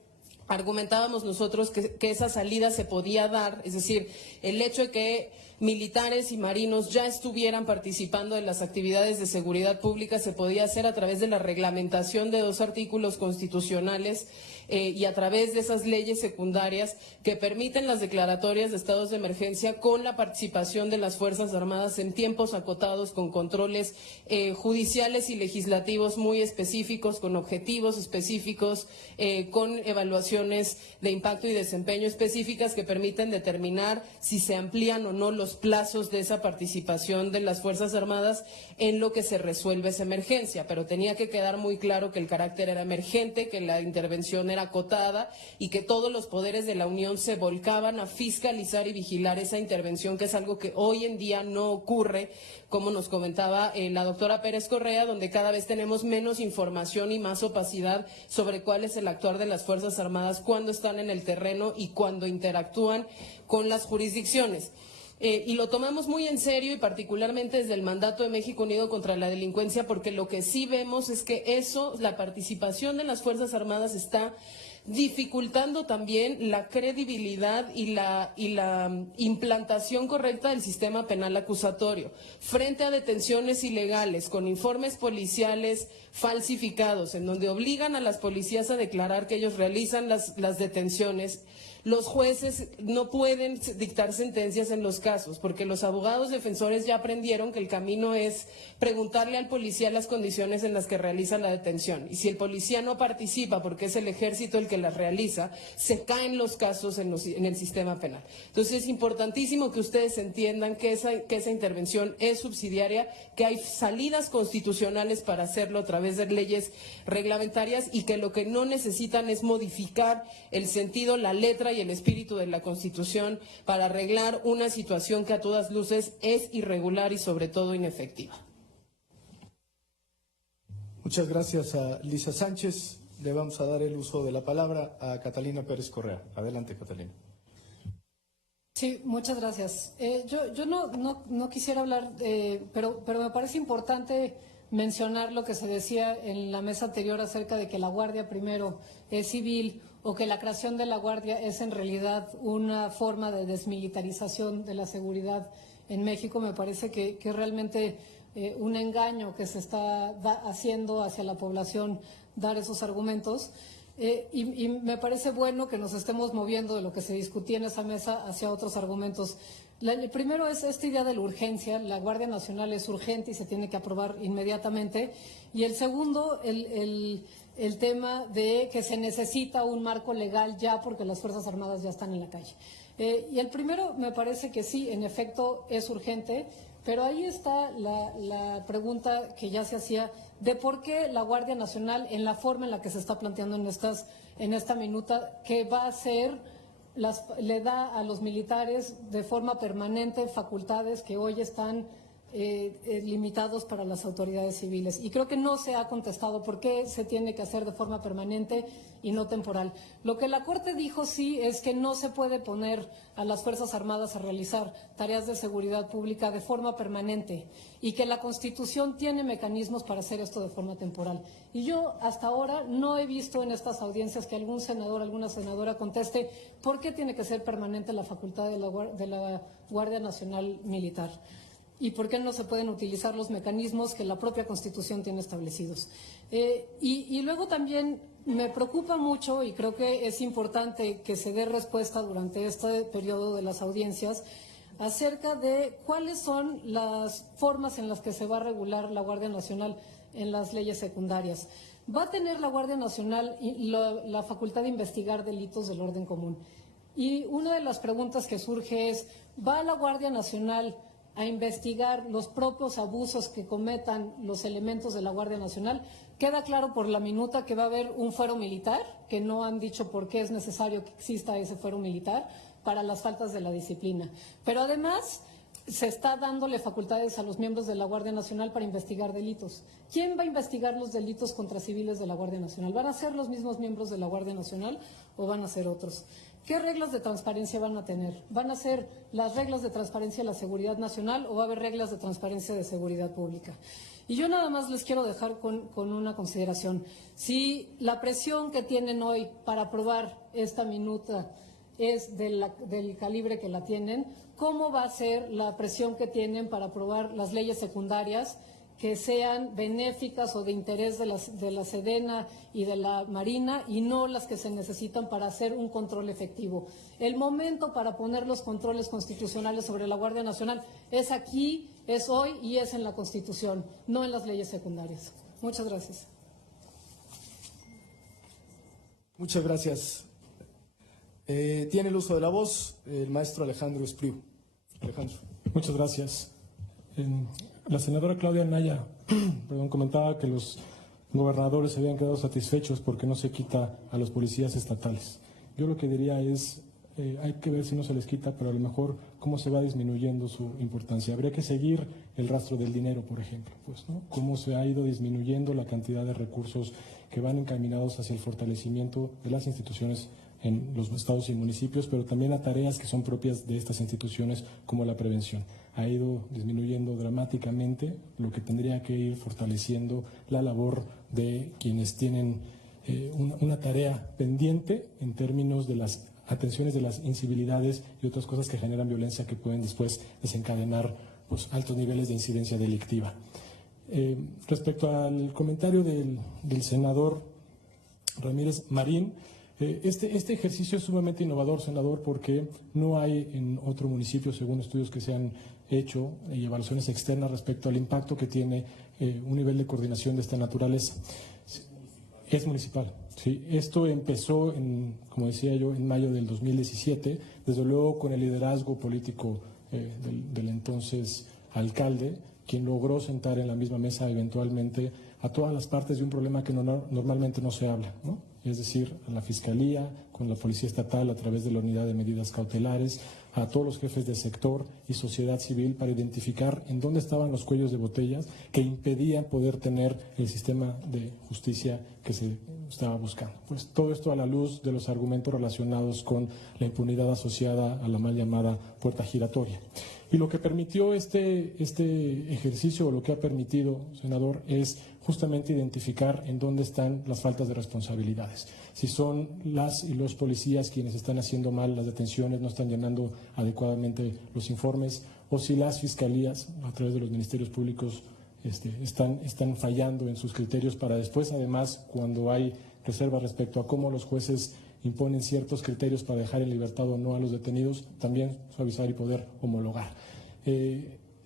argumentábamos nosotros que esa salida se podía dar, es decir, el hecho de que militares y marinos ya estuvieran participando en las actividades de seguridad pública se podía hacer a través de la reglamentación de dos artículos constitucionales y a través de esas leyes secundarias que permiten las declaratorias de estados de emergencia con la participación de las Fuerzas Armadas en tiempos acotados, con controles judiciales y legislativos muy específicos, con objetivos específicos, con evaluaciones de impacto y desempeño específicas que permiten determinar si se amplían o no los plazos de esa participación de las Fuerzas Armadas en lo que se resuelve esa emergencia, pero tenía que quedar muy claro que el carácter era emergente, que la intervención era acotada y que todos los poderes de la Unión se volcaban a fiscalizar y vigilar esa intervención, que es algo que hoy en día no ocurre, como nos comentaba la doctora Pérez Correa, donde cada vez tenemos menos información y más opacidad sobre cuál es el actuar de las Fuerzas Armadas cuando están en el terreno y cuando interactúan con las jurisdicciones. Y lo tomamos muy en serio, y particularmente desde el mandato de México Unido contra la Delincuencia, porque lo que sí vemos es que la participación de las Fuerzas Armadas está dificultando también la credibilidad y la implantación correcta del sistema penal acusatorio. Frente a detenciones ilegales, con informes policiales falsificados, en donde obligan a las policías a declarar que ellos realizan las detenciones, los jueces no pueden dictar sentencias en los casos, porque los abogados defensores ya aprendieron que el camino es preguntarle al policía las condiciones en las que realiza la detención. Y si el policía no participa, porque es el ejército el que las realiza, se caen los casos en el sistema penal. Entonces es importantísimo que ustedes entiendan que esa intervención es subsidiaria, que hay salidas constitucionales para hacerlo a través de leyes reglamentarias, y que lo que no necesitan es modificar el sentido, la letra y el espíritu de la Constitución para arreglar una situación que a todas luces es irregular y sobre todo inefectiva. Muchas gracias a Lisa Sánchez. Le vamos a dar el uso de la palabra a Catalina Pérez Correa. Adelante, Catalina. Sí, muchas gracias. Yo no quisiera hablar, pero me parece importante mencionar lo que se decía en la mesa anterior acerca de que la Guardia primero es civil, o que la creación de la Guardia es en realidad una forma de desmilitarización de la seguridad en México. Me parece que es realmente un engaño que se está haciendo hacia la población dar esos argumentos. Y me parece bueno que nos estemos moviendo de lo que se discutía en esa mesa hacia otros argumentos. El primero es esta idea de la urgencia. La Guardia Nacional es urgente y se tiene que aprobar inmediatamente. Y el segundo, el tema de que se necesita un marco legal ya porque las Fuerzas Armadas ya están en la calle. Y el primero me parece que sí, en efecto es urgente, pero ahí está la pregunta que ya se hacía de por qué la Guardia Nacional, en la forma en la que se está planteando en esta minuta, que va a hacer, le da a los militares de forma permanente facultades que hoy están limitados para las autoridades civiles. Y creo que no se ha contestado por qué se tiene que hacer de forma permanente y no temporal. Lo que la Corte dijo sí es que no se puede poner a las Fuerzas Armadas a realizar tareas de seguridad pública de forma permanente y que la Constitución tiene mecanismos para hacer esto de forma temporal. Y yo hasta ahora no he visto en estas audiencias que algún senador, alguna senadora conteste por qué tiene que ser permanente la facultad de la Guardia Nacional Militar. ¿Y por qué no se pueden utilizar los mecanismos que la propia Constitución tiene establecidos? Y luego también me preocupa mucho, y creo que es importante que se dé respuesta durante este periodo de las audiencias, acerca de cuáles son las formas en las que se va a regular la Guardia Nacional en las leyes secundarias. Va a tener la Guardia Nacional la facultad de investigar delitos del orden común. Y una de las preguntas que surge es, ¿va la Guardia Nacional a investigar los propios abusos que cometan los elementos de la Guardia Nacional? Queda claro por la minuta que va a haber un fuero militar, que no han dicho por qué es necesario que exista ese fuero militar para las faltas de la disciplina. Pero además se está dándole facultades a los miembros de la Guardia Nacional para investigar delitos. ¿Quién va a investigar los delitos contra civiles de la Guardia Nacional? ¿Van a ser los mismos miembros de la Guardia Nacional o van a ser otros? ¿Qué reglas de transparencia van a tener? ¿Van a ser las reglas de transparencia de la seguridad nacional o va a haber reglas de transparencia de seguridad pública? Y yo nada más les quiero dejar con una consideración. Si la presión que tienen hoy para aprobar esta minuta es del calibre que la tienen, ¿cómo va a ser la presión que tienen para aprobar las leyes secundarias que sean benéficas o de interés de la Sedena y de la Marina y no las que se necesitan para hacer un control efectivo? El momento para poner los controles constitucionales sobre la Guardia Nacional es aquí, es hoy y es en la Constitución, no en las leyes secundarias. Muchas gracias. Muchas gracias. Tiene el uso de la voz el maestro Alejandro Espriu. Alejandro. Muchas gracias. La senadora Claudia Anaya comentaba que los gobernadores se habían quedado satisfechos porque no se quita a los policías estatales. Yo lo que diría es, hay que ver si no se les quita, pero a lo mejor cómo se va disminuyendo su importancia. Habría que seguir el rastro del dinero, por ejemplo, pues, ¿no? Cómo se ha ido disminuyendo la cantidad de recursos que van encaminados hacia el fortalecimiento de las instituciones en los estados y municipios, pero también a tareas que son propias de estas instituciones como la prevención. Ha ido disminuyendo dramáticamente, lo que tendría que ir fortaleciendo la labor de quienes tienen una tarea pendiente en términos de las atenciones de las incivilidades y otras cosas que generan violencia que pueden después desencadenar pues, altos niveles de incidencia delictiva. Respecto al comentario del senador Ramírez Marín, este ejercicio es sumamente innovador, senador, porque no hay en otro municipio, según estudios que se han hecho y evaluaciones externas respecto al impacto que tiene un nivel de coordinación de esta naturaleza. Es municipal, sí. Esto empezó, como decía yo, en mayo del 2017, desde luego con el liderazgo político del entonces alcalde, quien logró sentar en la misma mesa eventualmente a todas las partes de un problema que normalmente no se habla, ¿no? Es decir, a la Fiscalía, con la Policía Estatal a través de la Unidad de Medidas Cautelares, a todos los jefes de sector y sociedad civil para identificar en dónde estaban los cuellos de botellas que impedían poder tener el sistema de justicia que se estaba buscando. Pues todo esto a la luz de los argumentos relacionados con la impunidad asociada a la mal llamada puerta giratoria. Y lo que permitió este ejercicio, o lo que ha permitido, senador, es justamente identificar en dónde están las faltas de responsabilidades. Si son las y los policías quienes están haciendo mal las detenciones, no están llenando adecuadamente los informes, o si las fiscalías, a través de los ministerios públicos, están fallando en sus criterios para después, además, cuando hay reservas respecto a cómo los jueces imponen ciertos criterios para dejar en libertad o no a los detenidos, también suavizar y poder homologar.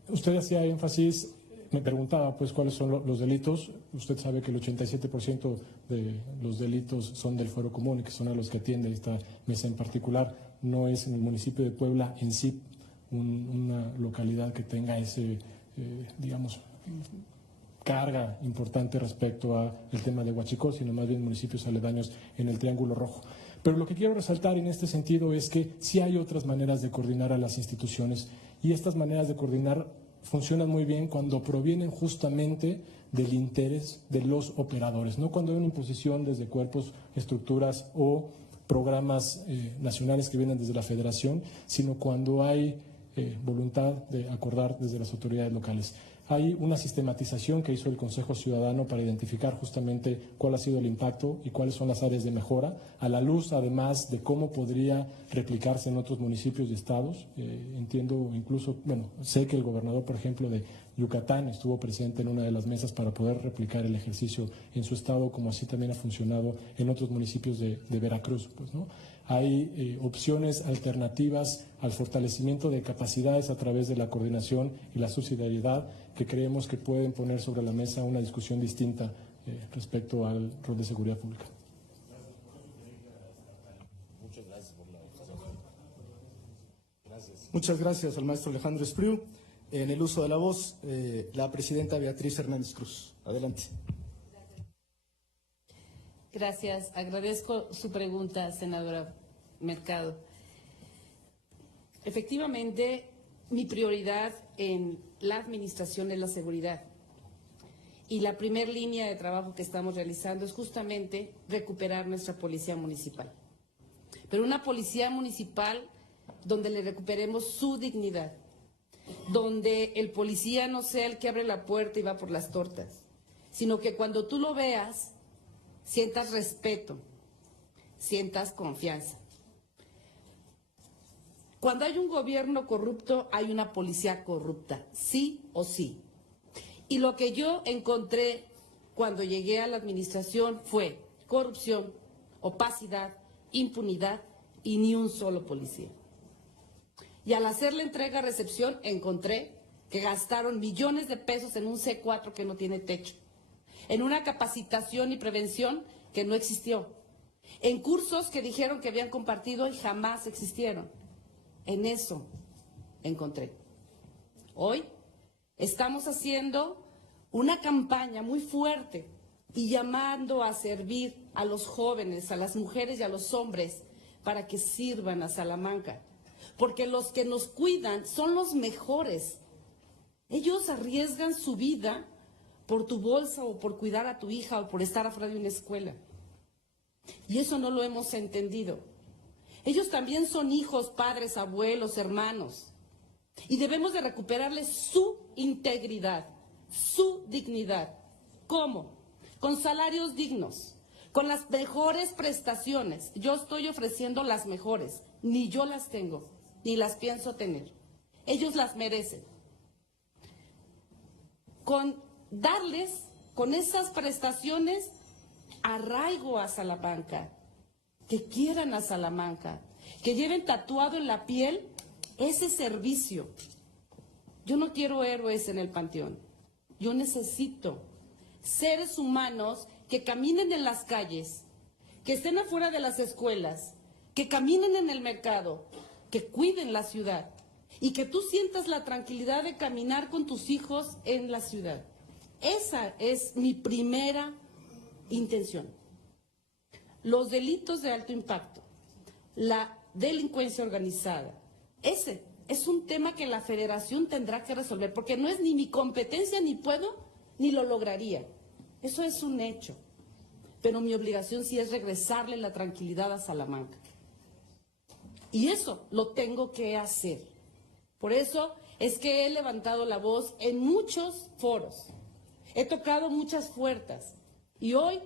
Usted hacía énfasis Me preguntaba pues cuáles son los delitos. Usted sabe que el 87% de los delitos son del fuero común y que son a los que atiende esta mesa en particular. No es en el municipio de Puebla en sí una localidad que tenga ese, digamos, carga importante respecto al tema de Huachicol, sino más bien municipios aledaños en el Triángulo Rojo. Pero lo que quiero resaltar en este sentido es que sí hay otras maneras de coordinar a las instituciones y estas maneras de coordinar funcionan muy bien cuando provienen justamente del interés de los operadores, no cuando hay una imposición desde cuerpos, estructuras o programas nacionales que vienen desde la Federación, sino cuando hay voluntad de acordar desde las autoridades locales. Hay una sistematización que hizo el Consejo Ciudadano para identificar justamente cuál ha sido el impacto y cuáles son las áreas de mejora, a la luz además de cómo podría replicarse en otros municipios y estados. Entiendo incluso, bueno, sé que el gobernador, por ejemplo, de Yucatán estuvo presente en una de las mesas para poder replicar el ejercicio en su estado, como así también ha funcionado en otros municipios de Veracruz, pues, ¿no? Hay opciones alternativas al fortalecimiento de capacidades a través de la coordinación y la subsidiariedad que creemos que pueden poner sobre la mesa una discusión distinta respecto al rol de seguridad pública. Muchas gracias por la observación. Gracias. Muchas gracias al maestro Alejandro Espriu. En el uso de la voz, la presidenta Beatriz Hernández Cruz. Adelante. Gracias. Agradezco su pregunta, senadora Mercado. Efectivamente, mi prioridad en la administración es la seguridad. Y la primera línea de trabajo que estamos realizando es justamente recuperar nuestra policía municipal. Pero una policía municipal donde le recuperemos su dignidad, donde el policía no sea el que abre la puerta y va por las tortas, sino que cuando tú lo veas, sientas respeto, sientas confianza. Cuando hay un gobierno corrupto, hay una policía corrupta, sí o sí. Y lo que yo encontré cuando llegué a la administración fue corrupción, opacidad, impunidad y ni un solo policía. Y al hacer la entrega-recepción encontré que gastaron millones de pesos en un C4 que no tiene techo, en una capacitación y prevención que no existió, en cursos que dijeron que habían compartido y jamás existieron. En eso encontré. Hoy estamos haciendo una campaña muy fuerte y llamando a servir a los jóvenes, a las mujeres y a los hombres para que sirvan a Salamanca, porque los que nos cuidan son los mejores. Ellos arriesgan su vida por tu bolsa o por cuidar a tu hija o por estar afuera de una escuela. Y eso no lo hemos entendido. Ellos también son hijos, padres, abuelos, hermanos. Y debemos de recuperarles su integridad, su dignidad. ¿Cómo? Con salarios dignos, con las mejores prestaciones. Yo estoy ofreciendo las mejores. Ni yo las tengo, ni las pienso tener. Ellos las merecen. Con darles, con esas prestaciones, arraigo a Salamanca, que quieran a Salamanca, que lleven tatuado en la piel ese servicio. Yo no quiero héroes en el panteón, yo necesito seres humanos que caminen en las calles, que estén afuera de las escuelas, que caminen en el mercado, que cuiden la ciudad y que tú sientas la tranquilidad de caminar con tus hijos en la ciudad. Esa es mi primera intención. Los delitos de alto impacto, la delincuencia organizada, ese es un tema que la Federación tendrá que resolver, porque no es ni mi competencia, ni puedo, ni lo lograría. Eso es un hecho. Pero mi obligación sí es regresarle la tranquilidad a Salamanca. Y eso lo tengo que hacer. Por eso es que he levantado la voz en muchos foros. He tocado muchas puertas. Y hoy,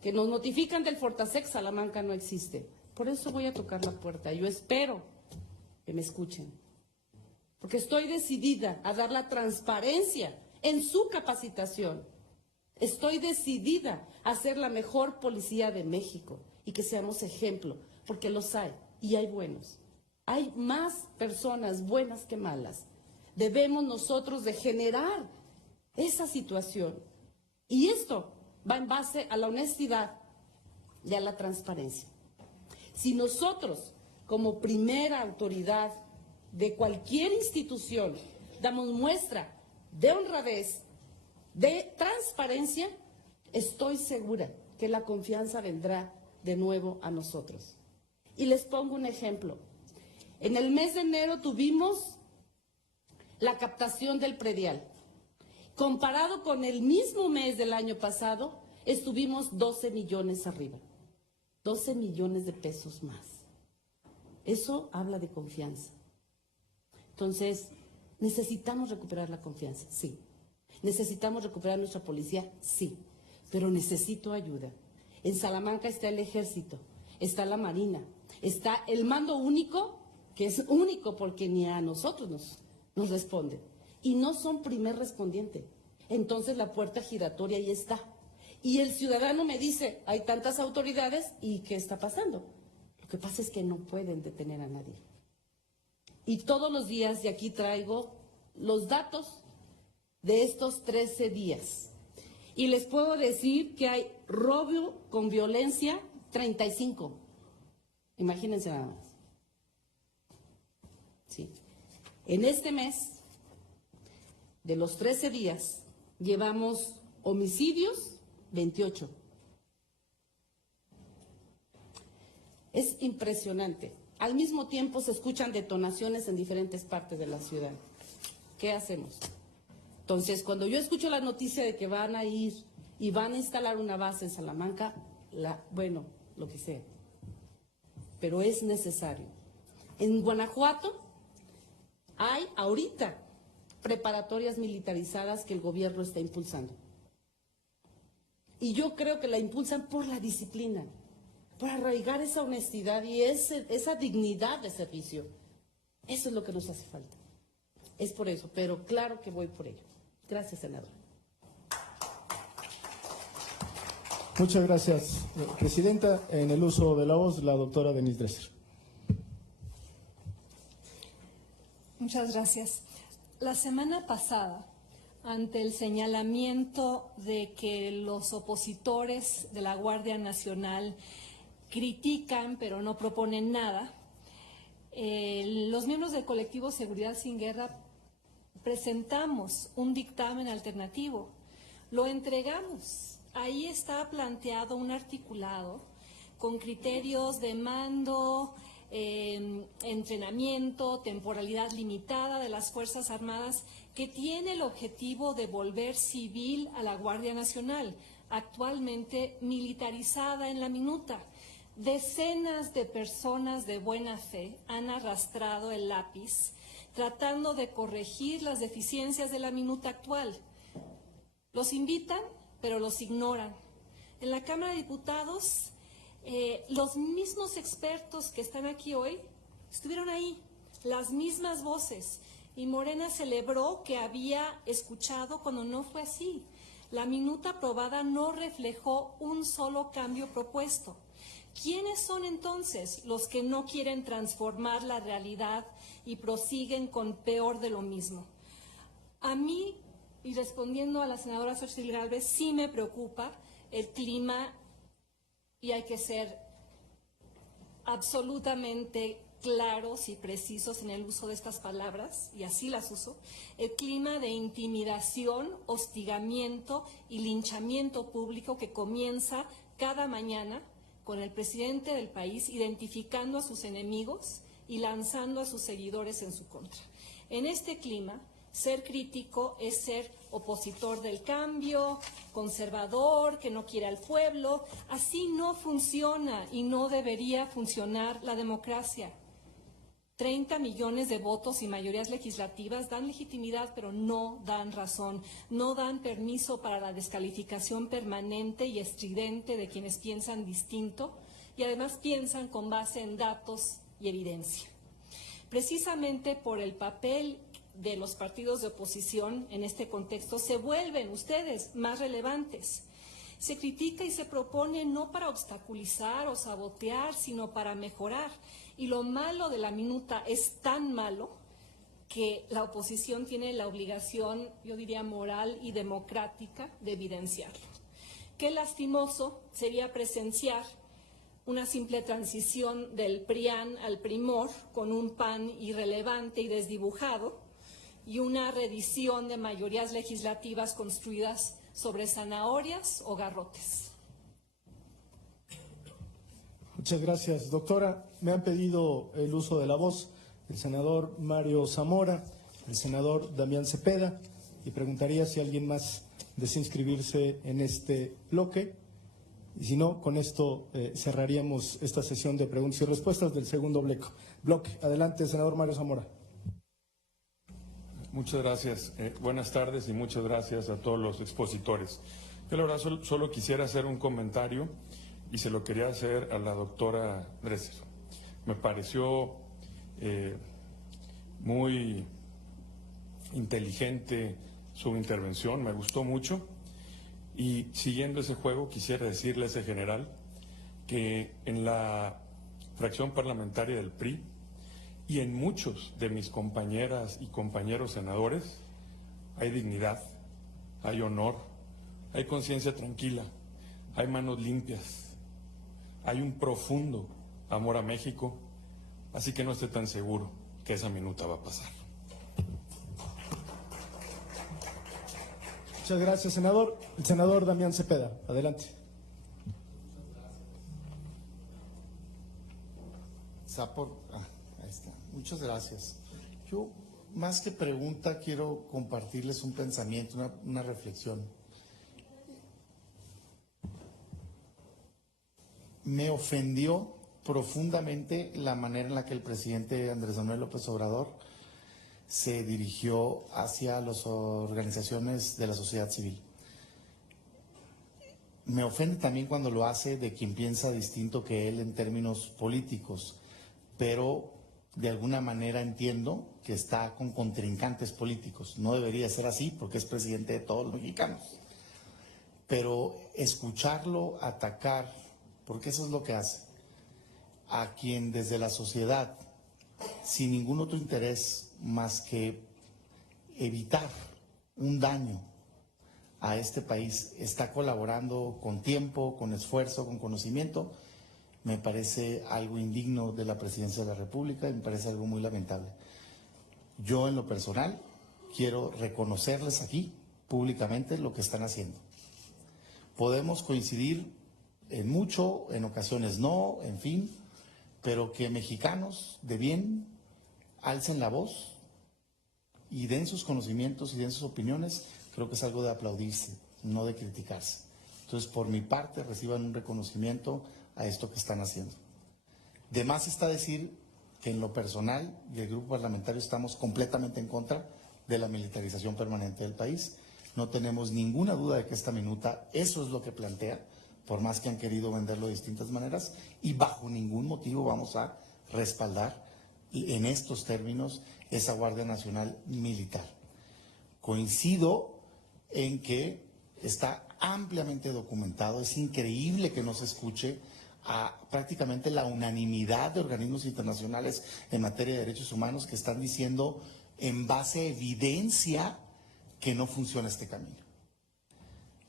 que nos notifican del Fortasec, Salamanca no existe. Por eso voy a tocar la puerta. Yo espero que me escuchen. Porque estoy decidida a dar la transparencia en su capacitación. Estoy decidida a ser la mejor policía de México y que seamos ejemplo, porque los hay y hay buenos. Hay más personas buenas que malas. Debemos nosotros de generar esa situación. Y esto va en base a la honestidad y a la transparencia. Si nosotros, como primera autoridad de cualquier institución, damos muestra de honradez, de transparencia, estoy segura que la confianza vendrá de nuevo a nosotros. Y les pongo un ejemplo. En el mes de enero tuvimos la captación del predial. Comparado con el mismo mes del año pasado, estuvimos 12 millones arriba. 12 millones de pesos más. Eso habla de confianza. Entonces, ¿necesitamos recuperar la confianza? Sí. ¿Necesitamos recuperar nuestra policía? Sí. Pero necesito ayuda. En Salamanca está el Ejército, está la Marina, está el mando único, que es único porque ni a nosotros nos responde. Y no son primer respondiente. Entonces la puerta giratoria ahí está. Y el ciudadano me dice, hay tantas autoridades, ¿y qué está pasando? Lo que pasa es que no pueden detener a nadie. Y todos los días, de aquí traigo los datos de estos 13 días. Y les puedo decir que hay robo con violencia 35. Imagínense nada más. Sí. En este mes, de los 13 días, llevamos homicidios 28. Es impresionante. Al mismo tiempo se escuchan detonaciones en diferentes partes de la ciudad. ¿Qué hacemos? Entonces, cuando yo escucho la noticia de que van a ir y van a instalar una base en Salamanca, bueno, lo que sea. Pero es necesario. En Guanajuato hay ahorita preparatorias militarizadas que el gobierno está impulsando. Y yo creo que la impulsan por la disciplina, por arraigar esa honestidad y esa dignidad de servicio. Eso es lo que nos hace falta. Es por eso, pero claro que voy por ello. Gracias, senador. Muchas gracias, Presidenta. En el uso de la voz, la doctora Denise Dresser. Muchas gracias. La semana pasada, ante el señalamiento de que los opositores de la Guardia Nacional critican pero no proponen nada, los miembros del colectivo Seguridad Sin Guerra presentamos un dictamen alternativo, lo entregamos. Ahí está planteado un articulado con criterios de mando, entrenamiento, temporalidad limitada de las Fuerzas Armadas, que tiene el objetivo de volver civil a la Guardia Nacional, actualmente militarizada en la minuta. Decenas de personas de buena fe han arrastrado el lápiz tratando de corregir las deficiencias de la minuta actual. Los invitan, pero los ignoran. En la Cámara de Diputados, los mismos expertos que están aquí hoy estuvieron ahí, las mismas voces, y Morena celebró que había escuchado cuando no fue así. La minuta aprobada no reflejó un solo cambio propuesto. ¿Quiénes son entonces los que no quieren transformar la realidad y prosiguen con peor de lo mismo? A mí, y respondiendo a la senadora Xochitl Gálvez, sí me preocupa el clima, y hay que ser absolutamente claros y precisos en el uso de estas palabras, y así las uso, el clima de intimidación, hostigamiento y linchamiento público que comienza cada mañana con el presidente del país identificando a sus enemigos y lanzando a sus seguidores en su contra. En este clima, ser crítico es ser opositor del cambio, conservador, que no quiere al pueblo. Así no funciona y no debería funcionar la democracia. 30 millones de votos y mayorías legislativas dan legitimidad, pero no dan razón, no dan permiso para la descalificación permanente y estridente de quienes piensan distinto y además piensan con base en datos y evidencia. Precisamente por el papel de los partidos de oposición en este contexto se vuelven ustedes más relevantes. Se critica y se propone no para obstaculizar o sabotear, sino para mejorar. Y lo malo de la minuta es tan malo que la oposición tiene la obligación, yo diría, moral y democrática de evidenciarlo. Qué lastimoso sería presenciar una simple transición del PRIAN al PRIMOR con un PAN irrelevante y desdibujado y una reedición de mayorías legislativas construidas sobre zanahorias o garrotes. Muchas gracias, doctora. Me han pedido el uso de la voz el senador Mario Zamora, el senador Damián Cepeda, y preguntaría si alguien más desea inscribirse en este bloque. Y si no, con esto cerraríamos esta sesión de preguntas y respuestas del segundo bloque. Adelante, senador Mario Zamora. Muchas gracias. Buenas tardes y muchas gracias a todos los expositores. Yo la verdad solo quisiera hacer un comentario y se lo quería hacer a la doctora Dresser. Me pareció muy inteligente su intervención, me gustó mucho. Y siguiendo ese juego, quisiera decirle a ese general que en la fracción parlamentaria del PRI y en muchos de mis compañeras y compañeros senadores hay dignidad, hay honor, hay conciencia tranquila, hay manos limpias, hay un profundo amor a México, así que no esté tan seguro que esa minuta va a pasar. Muchas gracias, senador. El senador Damián Cepeda, adelante. Ahí está. Muchas gracias. Yo, más que pregunta, quiero compartirles un pensamiento, una reflexión. Me ofendió profundamente la manera en la que el presidente Andrés Manuel López Obrador se dirigió hacia las organizaciones de la sociedad civil. Me ofende también cuando lo hace de quien piensa distinto que él en términos políticos, pero de alguna manera entiendo que está con contrincantes políticos. No debería ser así porque es presidente de todos los mexicanos. Pero escucharlo atacar, porque eso es lo que hace, a quien desde la sociedad, sin ningún otro interés más que evitar un daño a este país, está colaborando con tiempo, con esfuerzo, con conocimiento, me parece algo indigno de la presidencia de la República y me parece algo muy lamentable. Yo en lo personal quiero reconocerles aquí públicamente lo que están haciendo. Podemos coincidir en mucho, en ocasiones no, en fin, pero que mexicanos de bien alcen la voz y den sus conocimientos y den sus opiniones, creo que es algo de aplaudirse, no de criticarse. Entonces, por mi parte, reciban un reconocimiento a esto que están haciendo. De más está decir que en lo personal y el grupo parlamentario estamos completamente en contra de la militarización permanente del país. No tenemos ninguna duda de que esta minuta eso es lo que plantea, por más que han querido venderlo de distintas maneras, y bajo ningún motivo vamos a respaldar en estos términos esa Guardia Nacional militar. Coincido en que está ampliamente documentado, es increíble que no se escuche a prácticamente la unanimidad de organismos internacionales en materia de derechos humanos que están diciendo en base a evidencia que no funciona este camino,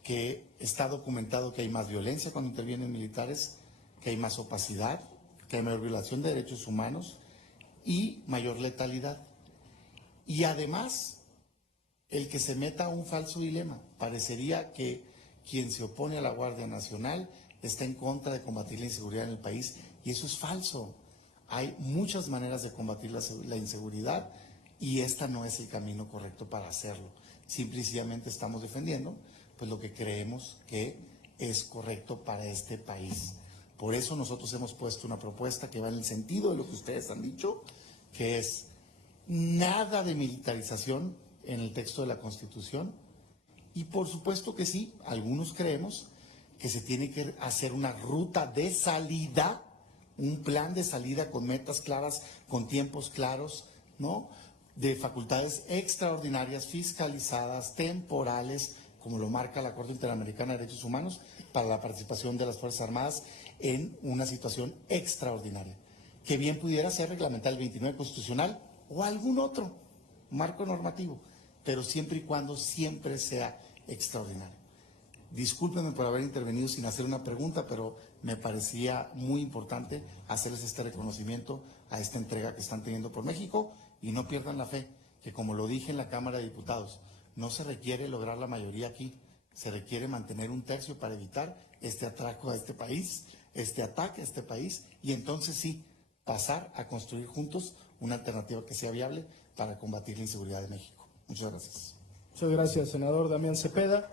que está documentado que hay más violencia cuando intervienen militares, que hay más opacidad, que hay mayor violación de derechos humanos y mayor letalidad. Y además, el que se meta a un falso dilema, parecería que quien se opone a la Guardia Nacional está en contra de combatir la inseguridad en el país, y eso es falso. Hay muchas maneras de combatir la inseguridad y esta no es el camino correcto para hacerlo. Simple y sencillamente estamos defendiendo pues lo que creemos que es correcto para este país. Por eso nosotros hemos puesto una propuesta que va en el sentido de lo que ustedes han dicho, que es nada de militarización en el texto de la Constitución, y por supuesto que sí, algunos creemos que se tiene que hacer una ruta de salida, un plan de salida con metas claras, con tiempos claros, ¿no? De facultades extraordinarias, fiscalizadas, temporales, como lo marca la Corte Interamericana de Derechos Humanos, para la participación de las Fuerzas Armadas en una situación extraordinaria, que bien pudiera ser reglamentar el 29 constitucional o algún otro, marco normativo, pero siempre y cuando siempre sea extraordinario. Discúlpenme por haber intervenido sin hacer una pregunta, pero me parecía muy importante hacerles este reconocimiento a esta entrega que están teniendo por México, y no pierdan la fe, que como lo dije en la Cámara de Diputados, no se requiere lograr la mayoría aquí, se requiere mantener un tercio para evitar este atraco a este país, este ataque a este país, y entonces sí, pasar a construir juntos una alternativa que sea viable para combatir la inseguridad de México. Muchas gracias. Muchas gracias, senador Damián Cepeda.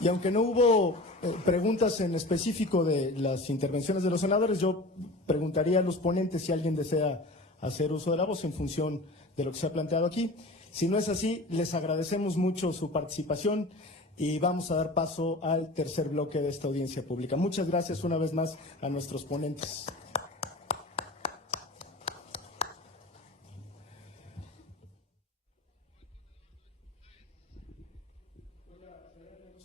Y aunque no hubo preguntas en específico de las intervenciones de los senadores, yo preguntaría a los ponentes si alguien desea hacer uso de la voz en función de lo que se ha planteado aquí. Si no es así, les agradecemos mucho su participación y vamos a dar paso al tercer bloque de esta audiencia pública. Muchas gracias una vez más a nuestros ponentes.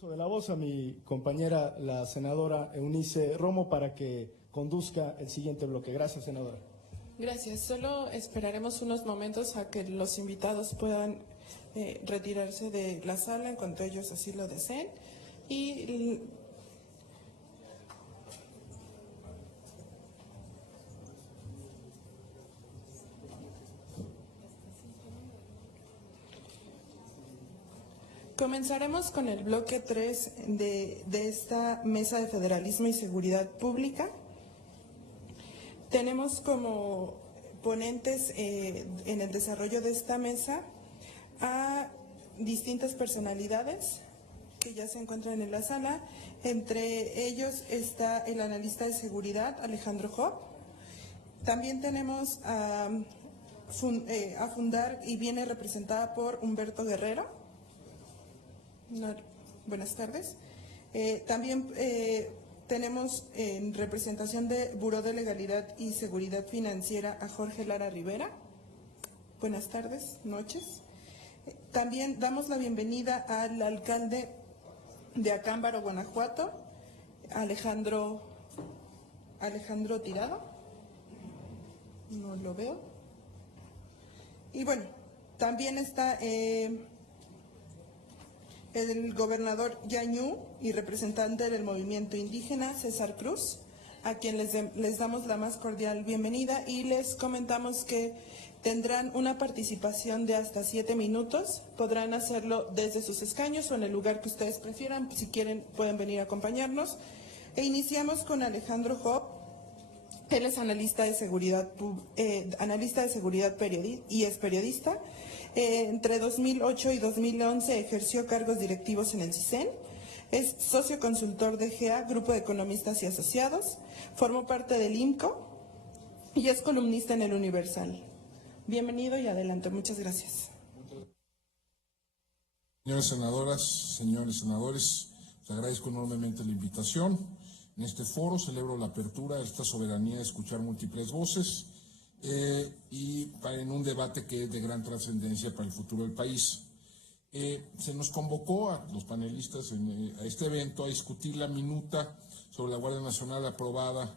De la voz a mi compañera, la senadora Eunice Romo, para que conduzca el siguiente bloque. Gracias, senadora. Gracias. Solo esperaremos unos momentos a que los invitados puedan retirarse de la sala en cuanto ellos así lo deseen. Y comenzaremos con el bloque 3 de esta Mesa de Federalismo y Seguridad Pública. Tenemos como ponentes en el desarrollo de esta mesa a distintas personalidades que ya se encuentran en la sala. Entre ellos está el analista de seguridad, Alejandro Job. También tenemos a Fundar, y viene representada por Humberto Guerrero. Buenas tardes. También tenemos en representación de Buró de Legalidad y Seguridad Financiera a Jorge Lara Rivera. Buenas tardes, noches. También damos la bienvenida al alcalde de Acámbaro, Guanajuato, Alejandro Tirado. No lo veo. Y bueno, también está el gobernador Yañú y representante del movimiento indígena, César Cruz, a quien les damos la más cordial bienvenida y les comentamos que tendrán una participación de hasta 7 minutos. Podrán hacerlo desde sus escaños o en el lugar que ustedes prefieran. Si quieren, pueden venir a acompañarnos. E iniciamos con Alejandro Job. Él es analista de seguridad y es periodista. Entre 2008 y 2011 ejerció cargos directivos en el CISEN. Es socio consultor de GEA, Grupo de Economistas y Asociados. Formó parte del IMCO y es columnista en El Universal. Bienvenido y adelante. Muchas gracias. Señoras senadoras, señores senadores, les agradezco enormemente la invitación. En este foro celebro la apertura de esta soberanía de escuchar múltiples voces y en un debate que es de gran trascendencia para el futuro del país. Se nos convocó a los panelistas a este evento a discutir la minuta sobre la Guardia Nacional aprobada